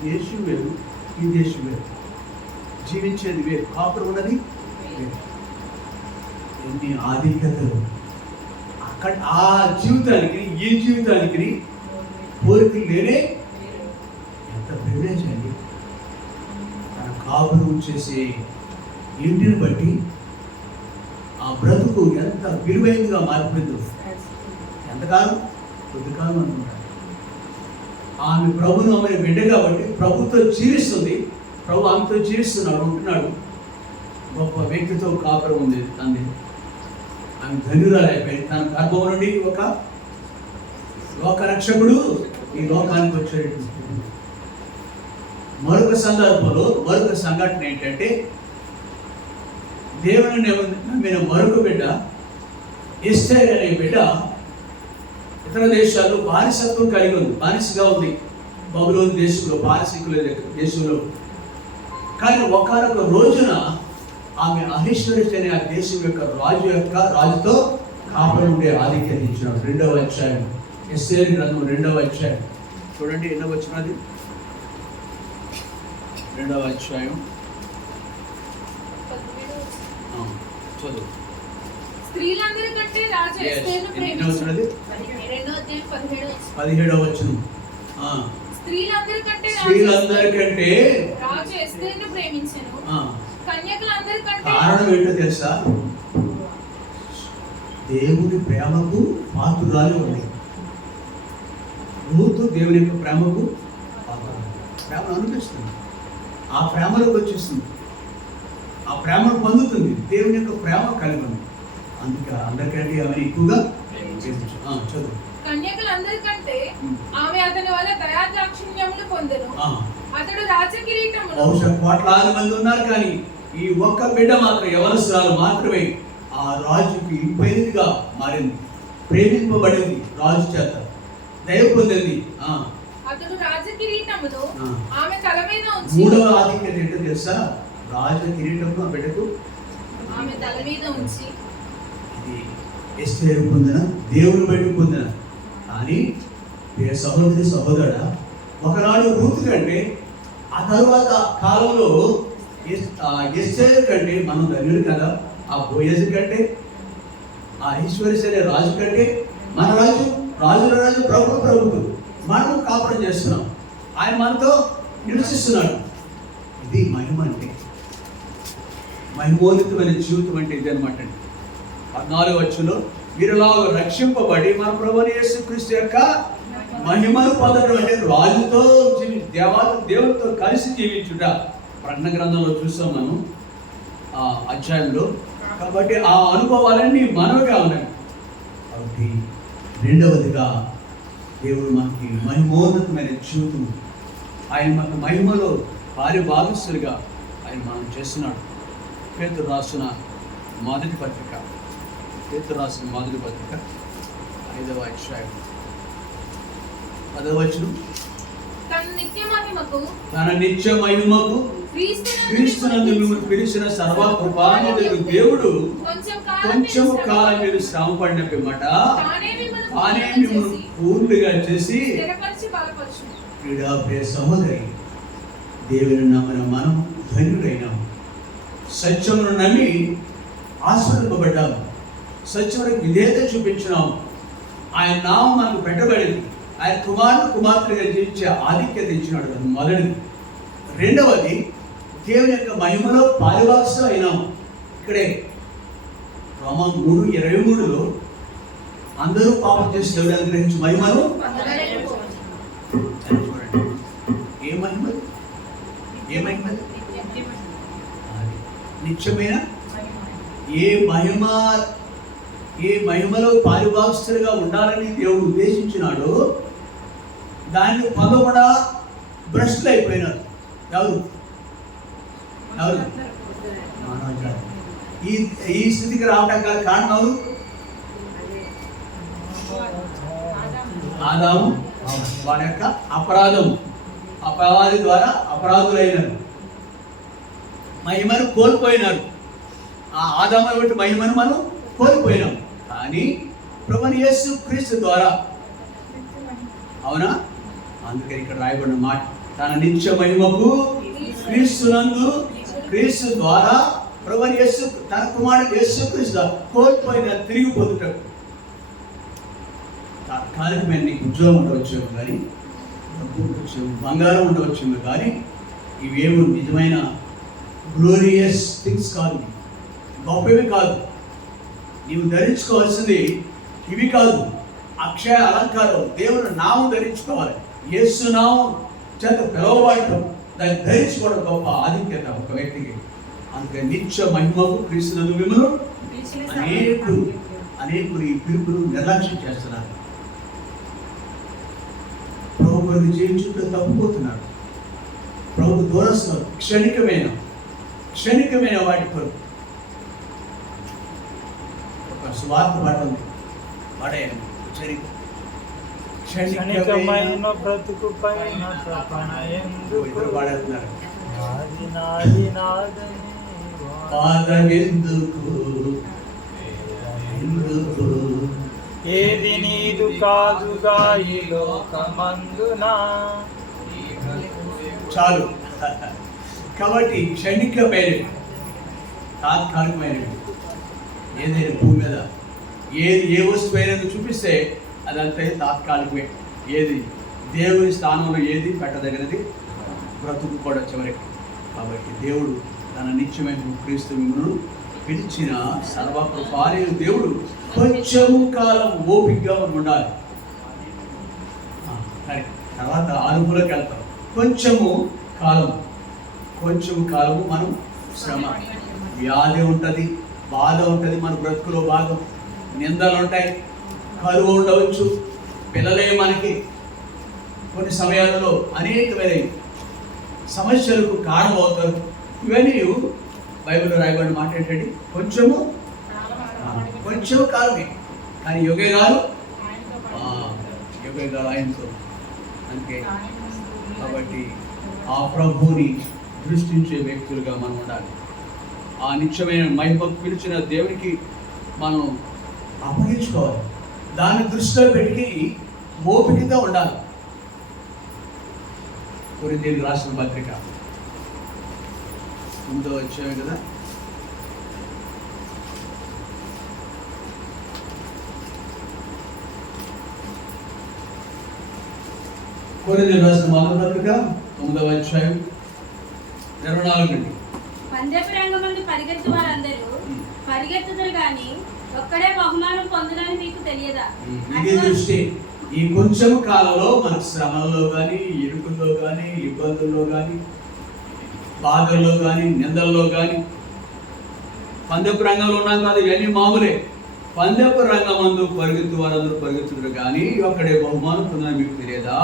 దేశం వేరు, ఈ దేశం వేరు, జీవించేది వేరు, కాపురం ఉన్నది వేరు. ఎన్ని ఆధిక్యతలు అక్కడ ఆ జీవితానికి ఈ జీవితానికి కోరికలు లేనే. ఎంత ప్రివిలేజ్ అండి. తన కాపురం చేసే ఇంటిని బట్టి ఆ బ్రతుకు ఎంత విలువైనదిగా మారిపోయిందో. ఎంతకాలం? కొద్దికాలం అనుకుంటారు. ఆమె ప్రభును ఆమె బిడ్డ కాబట్టి ప్రభుతో జీవిస్తుంది. ప్రభు ఆమెతో జీవిస్తున్నాడు, ఉంటున్నాడు. గొప్ప వ్యక్తితో కాపురం ఉంది తండ్రి. ఆమె ధన్యురాలైపోయింది. తన గర్భం నుండి ఒక లోకరక్షకుడు ఈ లోకానికి వచ్చేటట్టు. మరొక సందర్భంలో మరొక సంఘటన ఏంటంటే, దేవుని నమ్మిన మరొక బిడ్డ ఎస్తేర్ అనే బిడ్డ ఇతర దేశాల్లో బానిసత్వం కలిగి ఉంది, బానిసగా ఉంది. బబులోను దేశంలో, బానిసకుల దేశంలో. కానీ ఒకనొక రోజున ఆమె అహిష్వరిష్ అనే ఆ దేశం యొక్క రాజుతో కాపురం ఉండే ఆధిక్యత ఇచ్చినాడు. 2వ అధ్యాయం ఎస్తేరు గ్రంథం 2వ అధ్యాయం చూడండి, ఎన్నో వచ్చినది. 2వ అధ్యాయం చదువు. స్త్రీలందరికంటే రాజు Yes. ఎస్తేరును ఎన్ని ప్రేమించెను. వచనాలు? 2వ అధ్యాయం 17వ వచనం. 17వ వచనం. స్త్రీలందరికంటే స్త్రీలందరికంటే రాజు ఎస్తేరును ప్రేమించెను. కన్యకలందరికంటే కారణం ఏంటో తెలుసా? దేవుని ప్రేమకు పాత్రురాలు ఉంది. రూతు దేవుని యొక్క ప్రేమకు పాత్రురాలు. ప్రేమను అనిపిస్తుంది, ఆ ప్రేమలోకి వచ్చేస్తుంది, ఆ ప్రేమను పొందుతుంది, దేవుని యొక్క ప్రేమ కలిగి ఉంది. అందుకే అందరికంటే ఆమె ఎక్కువగా చదువు. కన్యకలందరికంటే ఆమె అతని వల్ల దయాదాక్షిణ్యములు పొందెను. అతడు రాజకిరీటమును బహుశా కోట్లాది మంది ఉన్నారు, కానీ ఈ ఒక్క బిడ్డ మాత్రం యవనస్తురాలు మాత్రమే ఆ రాజుకి ఇంపైనదిగా మారింది, ప్రేమింపబడింది, రాజు చేత దయ పొందింది. అతడు రాజకిరీటమును ఆమె తల మీద ఉంచి, మూడవ ఆధిక్యత ఏంటో తెలుసా? రాజ కిరీటము ఆ బిడ్డకు ఆమె తల మీద ఉంచి. ఇది ఎస్తేరు పొందిన, దేవుని బట్టి పొందిన. కానీ సహోదరి సహోదరుడా, ఒకనాడు రూతు కంటే ఆ తరువాత కాలంలో ఎస్తేరు కంటే మనం ధన్యుడు కదా. ఆ బోయజు కంటే, ఆ ఐశ్వర్యశైలి రాజు కంటే, మన రాజు రాజుల రాజు ప్రభు ప్రభుత్వం మనం కాపురం చేస్తున్నాం, ఆయన మనతో నివసిస్తున్నాడు. ఇది మహిమ అంటే, మహిమోన్నతమైన జీవితం అంటే ఇది అనమాట. 14వ వచనంలో వీరిలా రక్షింపబడి మన ప్రభువైన యేసుక్రీస్తు యొక్క మహిమను పొందడం అంటే రాజుతో దేవునితో కలిసి జీవించుట. ప్రకటన గ్రంథంలో చూసాం మనం ఆ అధ్యాయంలో. కాబట్టి ఆ అనుభవాలన్నీ మనవిగా ఉన్నాయి. కాబట్టి రెండవదిగా దేవుడు మనకి మహిమోన్నతమైన జీవితం, ఆయన మనకు మహిమలో పారిభాగస్తులుగా ఆయన మనం చేస్తున్నాడు. పేతురు రాసిన మొదటి పత్రిక 5వ అధ్యాయం 10వ వచనం. తన నిత్య మహిమకు క్రీస్తునందు మిమ్మల్ని పిలిచిన సర్వకృపానిధి దేవుడు కొంచెం కాలం మీరు శ్రమ పడిన పిమ్మట తానే మిమ్మల్ని పూర్తిగా చేసి క్రీడా ప్రియ సహోదరి, దేవుని నమ్మిన మనం ధన్యుడైనాం. సత్యమును నమ్మి ఆశీర్వదింపబడ్డాము, సత్యమునికి విధేయత చూపించినాము, ఆయన నామం మనకు పెట్టబడింది, ఆయన కుమార్తెగా జీవించే ఆధిక్యత ఇచ్చినాడు. అది మొదటిది. రెండవది, దేవుని యొక్క మహిమలో పాలుభాగస్తులు అయినాము. ఇక్కడే రోమా 3:23లో అందరూ పాపం చేసి దేవుడు అనుగ్రహించి మహిమను చూడండి. ఏ మహిమ? ఏ మహిమ? నిత్యమైన ఏ మహిమలో పాలుభాగస్తులుగా ఉండాలని దేవుడు ఉద్దేశించినాడో దాన్ని పొందకుండా భ్రష్టులు అయిపోయినారు. ఎవరు? ఈ స్థితికి రావడానికి గల కారణం ఎవరు? ఆదాము, వారి యొక్క అపరాధి ద్వారా అపరాధులైనారు, మహిమను కోల్పోయినారు. ఆ ఆదాము బట్టి మహిమను మనం కోల్పోయినాం. కానీ ప్రభువైన యేసుక్రీస్తు ద్వారా, అవునా? అందుకని ఇక్కడ రాయబడిన మాట, తన నిత్య మహిమకు క్రీస్తు ద్వారా ప్రభువైన యేసు తన కుమారుడు యేసుక్రీస్తు కోల్పోయిన తిరిగి పొందుటకు. తాత్కాలికమైన నీకు ఉద్యోగం ఉండవచ్చేమో కానీ, డబ్బు ఉండవచ్చేమో, బంగారం ఉండవచ్చేమో కానీ, ఇవేమో నిజమైన గ్లోరియస్ థింగ్స్ కాదు, గొప్పవి కాదు. నీవు ధరించుకోవాల్సింది ఇవి కాదు, అక్షయ అలంకారం, దేవుని నామం ధరించుకోవాలి. యేసు నామం చేత పిలవబడటం, దాన్ని ధరించుకోవడం గొప్ప ఆధిక్యత ఒక వ్యక్తికి. అందుకే నిత్య మహిమకు క్రీస్తునందు మిమ్మల్ని అనేకులు ఈ పిలుపును నిర్లక్ష్యం చేస్తున్నారు. ప్రభు కొరకు జీవించుకుంటూ తప్పిపోతున్నారు. ప్రభు దూరస్తున్నారు. క్షణికమైన వాటి కొరకు ఒక స్వార్థ పాట ఉంది, పాడేయండి. క్షణికమైన బ్రతుకు పైన తపన ఎందుకు పాడేస్తున్నారు. ఏది నీదు కాదుగా ఈ లోకమందున. చాలు. కాబట్టి క్షణికమైనవి, తాత్కాలికమైనవి, ఏదైనా భూమి మీద ఏ వస్తువైనా చూపిస్తే అదంతా తాత్కాలికమే. ఏది దేవుని స్థానంలో ఏది పెట్టదగినది బ్రతుకు కూడా చివరికి. కాబట్టి దేవుడు తన నిత్యమైన క్రీస్తు మిమ్మల్ని పిలిచిన సర్వకృపాలైన దేవుడు కొంచెము కాలం ఓపికగా మనం ఉండాలి. తర్వాత అనుభవంలోకి వెళ్తాం. కొంచెము కాలము మనం శ్రమ, వ్యాధి ఉంటుంది, బాధ ఉంటుంది, మన బ్రతుకులో భాగం. నిందలు ఉంటాయి, కరువు ఉండవచ్చు, పిల్లలే మనకి కొన్ని సమయాలలో అనేకమైన సమస్యలకు కారణమవుతారు. ఇవన్నీ బైబిల్లో రాయబడిన మాట ఏంటండి? కొంచెం కాలమే, కానీ యుగగాలు ఆయనతో. అంతే. కాబట్టి ఆ ప్రభువుని దృష్టించే వ్యక్తులుగా మనం ఉండాలి. ఆ నిత్యమైన మహిమకు పిలిచిన దేవునికి మనం అప్పగించుకోవాలి. దాన్ని దృష్టిలో పెట్టి ఓపికగా ఉండాలి. కొరింథీయులకు రాసిన పత్రిక 9వ అధ్యాయం కదా, కొరింథీయులకు రాసిన మొదటి పత్రిక 9వ అధ్యాయం 24 నుండి. పంజపు రంగమందు పరిగెత్తు వారందరూ పరిగెత్తుతారు కానీ ఒక్కడే బహుమానం పొందునని మీకు తెలియదా? ఇది దృష్టి. ఈ కొంచెం కాలంలో మన శ్రమల్లో కానీ, ఇరుకుల్లో కానీ, ఇబ్బందుల్లో కానీ, బాధల్లో కానీ, నిందల్లో కానీ, పందెపు రంగంలో ఉన్నాం కాదు, ఇవన్నీ మామూలే. పందెపు రంగమందు పరిగెత్తు వారందరూ పరిగెత్తుతారు కానీ ఒక్కడే బహుమానం పొందని మీకు తెలియదా?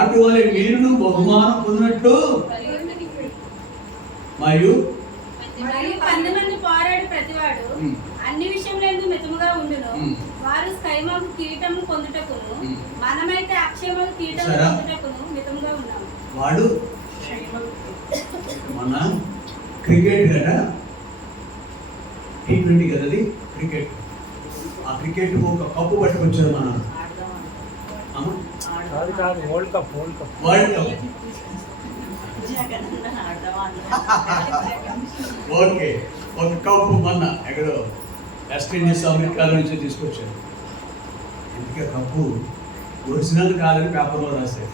అటువంటి మీరును బహుమానం పొందినట్లు మరియు 10 మంది పోరాడు ప్రతివాడు అన్ని విషయంలో మితముగా ఉండును. వారు స్కైమకు కిరీటము పొందుటకును, మనమైతే అక్షయమకు కిరీటము పొందుటకును మితముగా ఉన్నాము. వాడు మన క్రికెట్ కదా, T20 కదా, అది క్రికెట్. ఆ క్రికెట్ ఒక కప్పు పట్టుకొచ్చారు మన వరల్డ్ కప్. ఓకే, ఒక కప్పు మొన్న ఎక్కడో వెస్ట్ ఇండీస్ అమెరికాలో నుంచి తీసుకొచ్చారు. ఎందుకే కప్పు ఒరిజినల్ కాదని పేపర్లో రాశారు.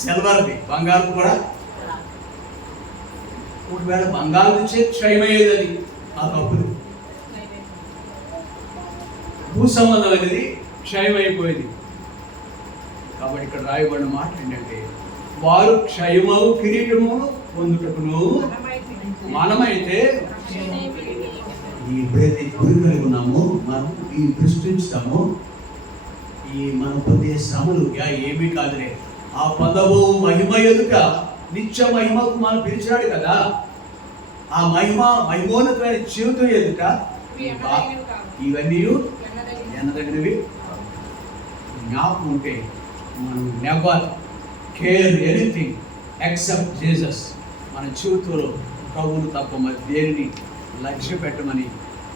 సిల్వర్ది, బంగారం కూడా. ఒకవేళ బంగారం నుంచే క్షయమయ్యేది అది, ఆ కప్పులు. భూ సంబంధం అనేది క్షయమైపోయేది. కాబట్టి ఇక్కడ రాయబడిన మాట ఏంటంటే, వారు క్షయమవు కిరీటమును పొందుటకును, మనమైతే ఎప్పుడైతే గురి కలిగి ఉన్నామో మనం ఈ దృష్టిస్తామో ఈ మనం పొందే శ్రమలు ఏమీ కాదులే. ఆ పదవు మహిమ ఎదుట నిత్య మహిమకు మనం పిలిచాడు కదా, ఆ మహిమోన్నతమైన జీవితం ఎదుట ఇవన్నీ ఎనదగినవి. జ్ఞాపకం ఉంటే మనం never care anything except Jesus. మన జీవితంలో ప్రభువును తప్ప మరి దేనిని లక్ష్య పెట్టమని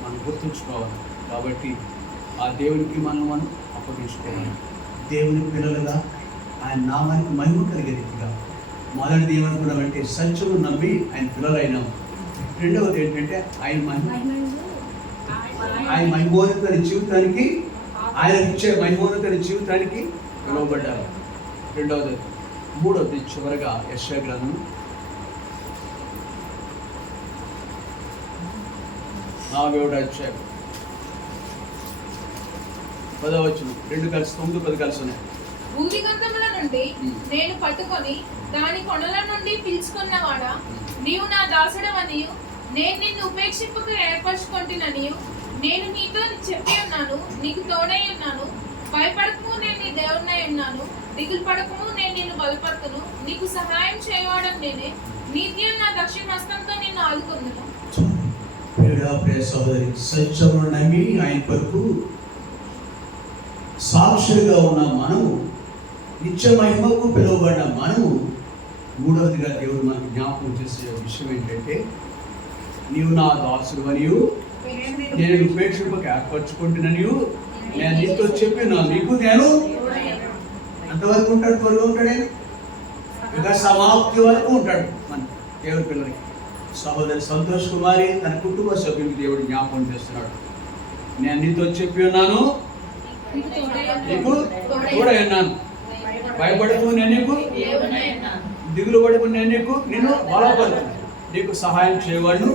మనం గుర్తుంచుకోవాలి. కాబట్టి ఆ దేవునికి మనం అప్పగించుకోవాలి. దేవుని పిల్లలుగా ఆయన నామానికి మహిమ కలిగే రీతిగా మొదటిది ఏమనుకున్నామంటే సత్యము నమ్మి ఆయన పిల్లలైనాం. రెండవది ఏంటంటే ఆయన మహిమోన్నతమైన జీవితానికి, ఆయన ఇచ్చే మహిమోన్నతమైన జీవితానికి పిలువబడ్డారు. రెండవది. మూడవది చివరగా యెషయా గ్రంథం 4వ అధ్యాయం 10వ వచనం. 2 కలిసి 9, 10 కలిసి ఉన్నాయి. భూదిగంతముల నుండి నేను పట్టుకొని దాని కొనల నుండి పిలుచుకున్నవాడా, నీవు నా దాసుడవనియు నేను నిన్ను ఉపేక్షింపక ఏర్పరచుకొంటిననియు నేను నీతో చెప్పి ఉన్నాను, నీకు తోడై ఉన్నాను. భయపడకము, నేను నీ దేవుడినై ఉన్నాను. దిగులు పడకము, నేను నిన్ను బలపరుతును. నీకు సహాయం చేయవాడని నేనే. నీతియు నా దక్షిణ హస్తంతో నిన్ను ఆదుకొందును. సోదరి, సత్యమును నమ్మి ఆయన కొరకు సాక్షులుగా ఉన్న మనము, నిత్య మహిమకు పిలువబడిన మనము, మూడవదిగా దేవుడు మనకు జ్ఞాపకం చేసే విషయం ఏంటంటే, నీవు నా దాసుడు మరియు నేను ఉపేక్షింపక ఏర్పరచుకుంటున్నాను. నేను నీతో చెప్పిన నీకు నేను ఎంతవరకు ఉంటాడు? త్వరగా ఉంటాడే, ఇక సమాప్తి వరకు ఉంటాడు మన దేవుడి పిల్లలకి. సహోదరి సంతోష్ కుమారి తన కుటుంబ సభ్యులకు దేవుడు జ్ఞాపకం చేస్తున్నాడు. నేను నీతో చెప్పి ఉన్నాను, నీకు కూడా విన్నాను. భయపడకు, నేను నీకు దిగులు పడకు, నేను నిన్ను బలపడతాను, నీకు సహాయం చేయవాడు.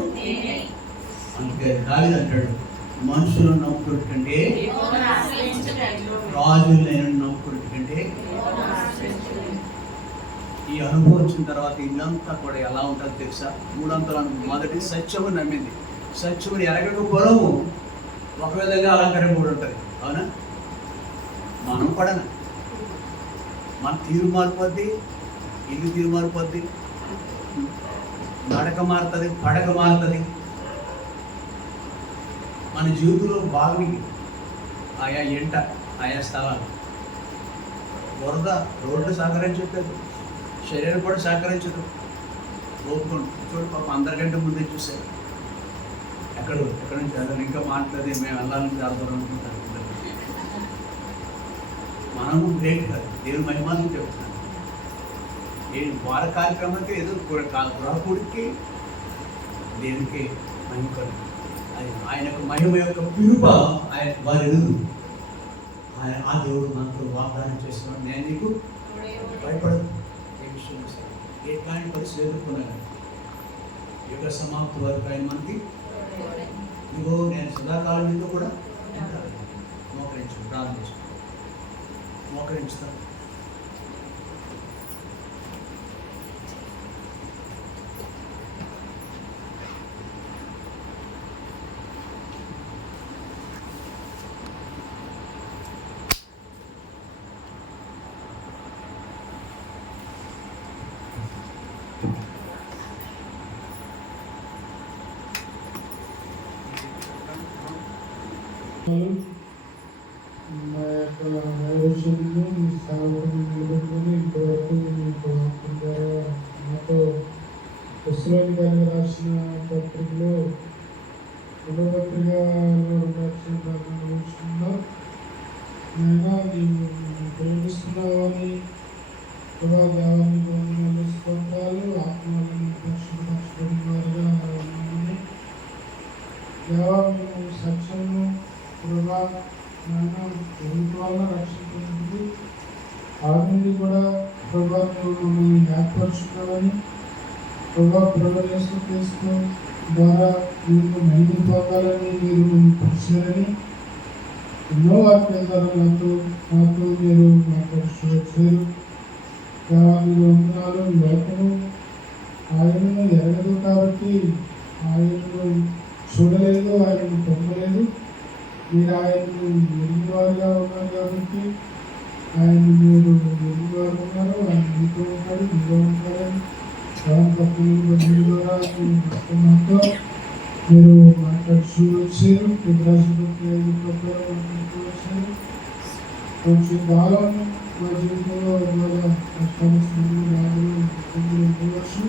అందుకే దావీదు అంటాడు, మనుషులను నమ్ముకున్నట్టు కంటే రాజులను నమ్ముకున్నట్టు కంటే. ఈ అనుభవం వచ్చిన తర్వాత ఇల్లంతా కూడా ఎలా ఉంటుందో తెలుసా? మూడంతలు మొదటి సత్యము నమ్మింది. సత్యముని ఎరగకపోవడము ఒక విధంగా అలంకరణ కూడా ఉంటుంది. అవునా? మనం పడన మన తీరు మారిపోద్ది, ఇల్లు తీరు మారిపోద్ది, నడక మారుతుంది, పడక మారుతుంది. మన జీవితంలో భాగం ఆయా ఎంట, ఆయా స్థలాలు. వరద రోడ్లు సహకరించట్లేదు, శరీరం కూడా సహకరించదు. ఓపుకోండి చూడు, పాప అందరికంటే ముందే చూసారు. ఎక్కడి నుంచి వెళ్ళాలి, ఇంకా మాట్లాడి మేము వెళ్ళాలని చేద్దాం అనుకుంటారు. మనము గ్రేట్ కాదు, దేవుని మహిమాన్ని చెప్తున్నాను. వార కార్యక్రమానికి ఏదో గృహకుడికి దేవునికి మహిమ కలుగు. ఆయనకు మహిమ యొక్క పిలుప ఆయన వారి ఎదురు. ఆయన ఆ దేవుడు మనకు వాగ్దానం చేస్తున్నాడు, నేను నీకు భయపడదు. ఏ విషయం ఎట్లాంటి పరిస్థితి ఎదుర్కొన్నాను, యుగ సమాప్తి వరకు ఆయన మనకి ఇదిగో నేను సదాకాలం మీద కూడా మోకరించు, ప్రార్థన చేస్తాను, మోకరించుతాను. మా యొక్క నైవేద్యంలో మీ సేవకుని నిలబెట్టుకుని ఇంతవరకు మీకు మాతో తెస్సలోనికైనా రాసిన పత్రికలో రెండవ పత్రికలో రాసిన అయినా నేను ప్రేమిస్తున్నామని ప్రభా దేవాన్ని వందనాలు స్తోత్రాలు. ఆత్మలను పరిశుభ్రపరచబడిన వారుగా ఉన్నామని దేవా మేము సత్యము ప్రభా ప్రభుత్వ వల్ల రక్షించినందుకు ఆది కూడా ప్రభా మమ్మల్ని ఏర్పరచుకున్నామని ప్రభా ప్రవేశిస్తూ ద్వారా మీకు మహిళ పొందాలని మీరు పిలిచారని ఎన్నో వాక్యాల ద్వారా మాకు మీరు మాట్లాడారు. మీరు వందనాలు. లోకము ఆయనను ఎరగదు కాబట్టి ఆయనను చూడలేదు, ఆయనను పొందలేదు. మీరు ఆయనను ఎరిగినవారుగా ఉన్నారు కాబట్టి ఆయన మీరు ఎరిగినవారు ఉన్నారు, ఆయన మీతో ఉన్నాడు, మీలో ఉంటారని తప్పులు ద్వారా మాతో మీరు మాట్లాడుతూ వచ్చారు. వచ్చారు కొంచెం కాలం మా జీవితంలో ద్వారా కష్టాలు ఉండవచ్చు.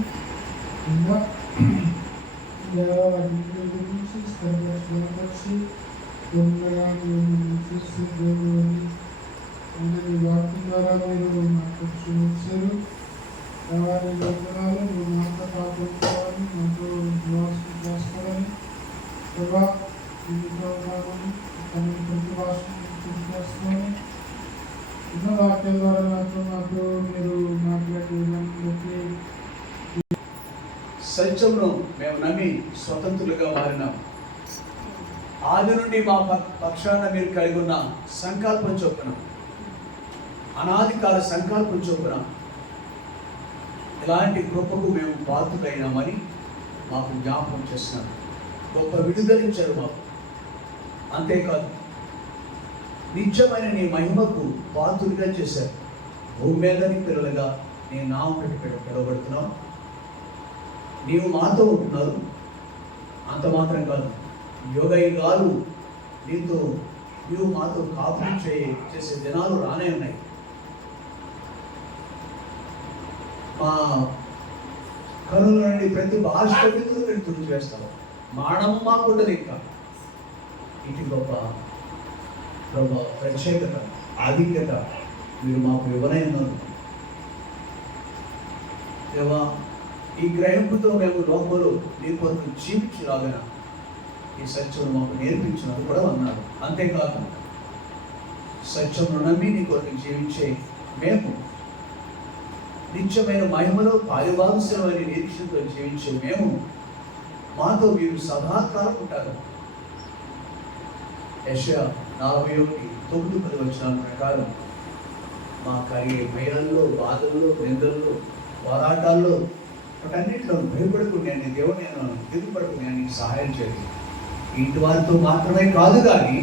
ఇంకా గురించి స్థిరపరిచి చూస్తే దేవుడు అని వాక్యం ద్వారా మీరు మాట్లాడుతూ వచ్చారు. వారి వందనాలు. మీరు మాతో పాటు ఉంటారని, మాతో నివాసం చేస్తారని ప్రభా ఇంట్లో ఉన్నామని ప్రతి భాషను చేస్తామని ఎన్నో వాక్యాల ద్వారా మాతో మీరు మాట్లాడేదాన్ని బట్టి సత్యమును మేము నమ్మి స్వతంత్రులుగా మారినాం. ఆది నుండి మా పక్షాన మీరు కలిగి ఉన్న సంకల్పం చొప్పున, అనాది కాల సంకల్పం చొప్పున ఇలాంటి కృపకు మేము పాత్రులైనామని మాకు జ్ఞాపకం చేస్తున్నారు. గొప్ప విడుదలించారు మాకు. అంతేకాదు, నిత్యమైన నీ మహిమకు పాత్రులుగా చేశారు. భూమి మీద నీ పిల్లలుగా నీ నామం పెట్టి పిలువబడుతున్నావు. నీవు మాతో ఉంటున్నారు. అంత మాత్రం కాదు, యుగాలు నీవు మాతో కాపురం చేసే దినాలు రానే ఉన్నాయి. మా కనుల నుండి ప్రతి భాష విధులు మీరు తుడి చేస్తావు. మానము మాకుండదు. ఇంకా ఇటు గొప్ప ప్రత్యేకత, ఆధిక్యత మీరు మాకు ఇవ్వనై ఉన్నారు. దేవా, ఈ గ్రహింపుతో మేము లోపల నీ కొరకు జీవించలాగన ఈ సత్యం మాకు నేర్పించినది కూడా అన్నారు. అంతేకాదు సత్యమును నమ్మి నీ కొరకు జీవించే మేము, నిత్యమైన మహిమలో పాలుభాగస్వామి నిరీక్షణతో జీవించే మేము, మాతో మీరు సదాకాలం ఉంటారు. యెషయా 41:9 వచనం ప్రకారం మా కలిగే భయాల్లో, బాధల్లో, నిందల్లో, పోరాటాల్లో వాటన్నింటిలో భయపడుకున్నాను దేవుడు, నేను దిగుపడుకున్నాను, నీకు సహాయం చేయండి. ఇంటి వారితో మాత్రమే కాదు కానీ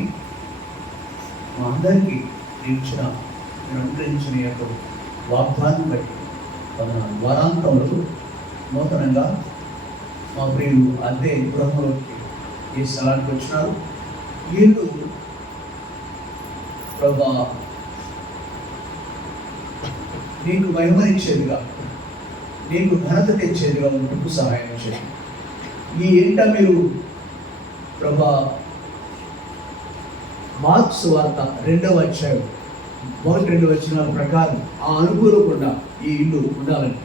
మా అందరికీ నేను అనుగ్రహించిన యొక్క వాగ్దానం బట్టి వారాంతంలో నూతనంగా మా ప్రియులు అదే గృహంలోకి ఈ స్థలానికి వచ్చినారు. వీళ్ళు ప్రభా నీకు మహిమనిచ్చేదిగా, నీకు ఘనత తెచ్చేదిగా ఉంటూ సహాయం చేయండి. ఈ ఇంట మీరు ప్రభా మార్క్స్ వార్త 2వ అధ్యాయం 1-2 వచనాల ప్రకారం ఆ అనుకూలకుండా ఈ ఇల్లు ఉండాలని,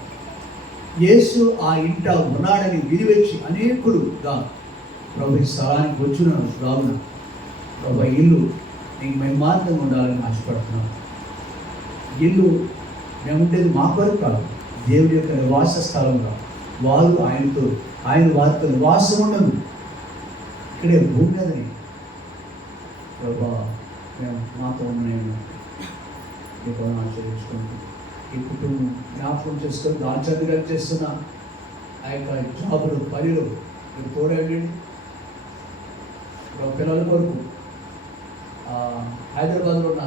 యేసు ఆ ఇంట ఉన్నాడని విడివచ్చి అనేకులుగా ప్రభు ఈ స్థలానికి వచ్చిన రావున ప్రభు ఇల్లు నీకు మహిమార్థంగా ఉండాలని ఆశపడుతున్నాను. ఇల్లు మేము ఉండేది మా కొరకు కాదు, దేవుడి యొక్క నివాస స్థలంగా వారు ఆయనతో, ఆయన వారితో నివాసం ఉండదు. ఇక్కడే భూమి మీదని ప్రభా మేము మాతో ఉన్నాము. మీకు ఆచరించుకుంటూ ఈ కుటుంబం జ్ఞాపకం చేసుకొని రాజ్యాంగంగా చేస్తున్న ఆ యొక్క జాబులు, పనిలో మీరు తోడండి. పిల్లల కొరకు హైదరాబాద్లో ఉన్న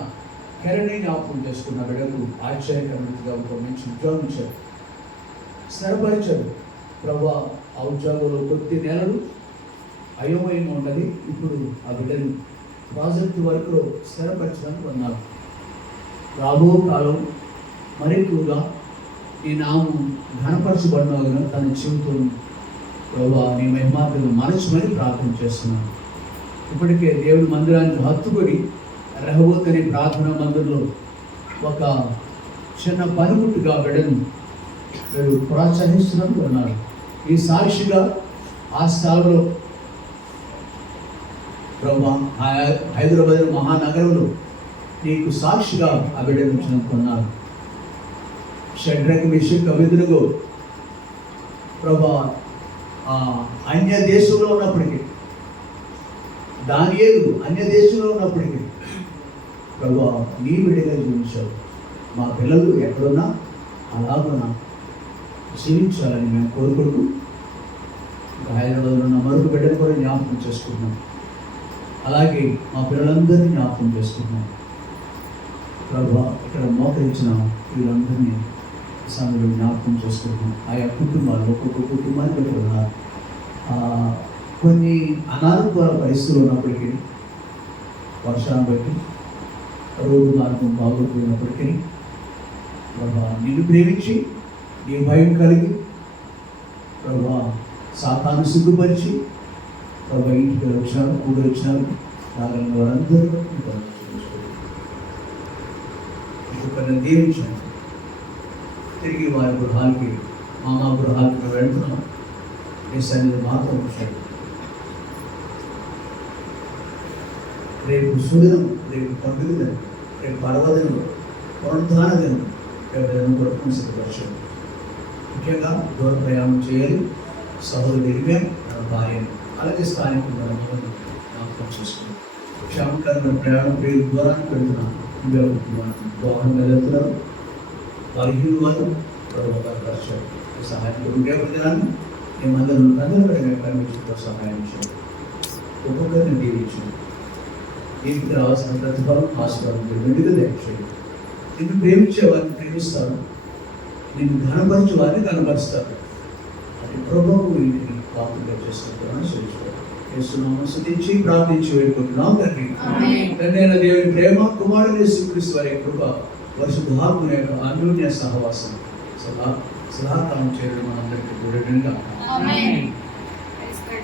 కెరణి జ్ఞాపకం చేసుకున్న బిడ్డకు ఆశ్చర్యకరంగా ఒక మంచి ఉద్యోగం ఇచ్చారు, స్థిరపరిచారు. ప్రభా ఆ ఉద్యోగంలో కొద్ది నెలలు అయోమయంగా ఉన్నది. ఇప్పుడు ఆ బిడ్డను ప్రాజెక్టు వరకు స్థిరపరచడానికి ఉన్నారు. రాబో కాలం మరెక్కువగా ఈ నామం ఘనపరచబడిన తన జీవితం ప్రభా నీ మహిమార్గం మరచమని ప్రార్థన చేస్తున్నాను. ఇప్పటికే దేవుడి మందిరానికి హత్తుకొని రెహోబోతు అనే ప్రార్థనా మందిరంలో ఒక చిన్న పనిముట్టుగా బిడ్డను మీరు ప్రోత్సహిస్తున్నట్టు ఉన్నారు. ఈ సాక్షిగా ఆ స్థలంలో ప్రభా హైదరాబాద్ మహానగరంలో నీకు సాక్షిగా ఆ బిడ్డను ఉంచినందుకున్నారు. షడ్రక్, మెషక్, అబేద్నెగో ప్రభా అన్య దేశంలో ఉన్నప్పటికీ, దానియేలు అన్య దేశంలో ఉన్నప్పటికీ ప్రభా నీ బిడ్డగా జీవించావు. మా పిల్లలు ఎక్కడున్నా అలాగున్నా జీవించాలని మేము కోరుకుంటూ హైదరాబాద్లో ఉన్న మరొక బిడ్డను కూడా జ్ఞాపకం చేసుకుంటున్నాం. అలాగే మా పిల్లలందరినీ జ్ఞాపకం చేసుకుంటున్నాం. ప్రభా ఇక్కడ మోకరించిన వీళ్ళందరినీ సమయంలో జ్ఞాపకం చేసుకుంటున్నాం. ఆయా కుటుంబాలు ఒక్కొక్క కుటుంబానికి ఉన్నారు. కొన్ని అనారోగ్య పరిస్థితులు ఉన్నప్పటికీ, వర్షాన్ని బట్టి రోడ్డు మార్గం బాగోపోయినప్పటికీ ప్రభా నిన్ను ప్రేమించి నీ భయం కలిగి ప్రభా సాతాను సిగ్గుపరిచి ప్రభా ఇంటికి వచ్చినారు, కూడి వచ్చినారు. రాగలిగిన వారందరూ ఇంకొకరిని దీవించాను. తిరిగి వారి గృహాలకి, మామా గృహాలకి వెళ్తున్నాం. ఈ సన్నిధి మాత్రం వచ్చాడు. రేపు సుదినం, రేపు పండుగ దినం, రేపు పర్వదినం, పునరుద్ధాన దినం, రేపు దినం కూడా సిద్ధపరచాడు. ముఖ్యంగా దూర ప్రయాణం చేయాలి. సహోదరుడు ఇరిమే తన భార్యను, అలాగే స్థానికంగా జ్ఞాపకం చేసుకున్నాం. క్షేమకరమైన ప్రయాణం పేరు దూరానికి వెళ్తున్నాను. వాహనంగా వెళ్తున్నారు. బలహీన వారు పరచారు. సహాయం ఉండేదాన్ని మేమందరం అందరూ కనిపించుకుంటూ సహాయం చేయాలి. ఒక్కొక్కరిని దీవించారు. దీనికి రావాల్సిన ప్రతిఫలం ఆశీర్వాదం వెండిగా దయచేయండి. నిన్ను ప్రేమించే వారిని ప్రేమిస్తారు, నిన్ను ఘనపరిచే వారిని ఘనపరుస్తారు. అది ప్రభువు వీటిని పాపులుగా చేసుకుంటామని సూచించారు. యేసునామమున స్తుతించి ప్రార్థించి వేడుకుంటున్నాం తండ్రి. తండ్రి అయిన దేవుని ప్రేమ, కుమారుడు యేసుక్రీస్తు వారి కృప, పరిశుద్ధాత్మ యొక్క అన్యోన్య సహవాసం సదాకాలం చేయడం మనందరికీ కూడా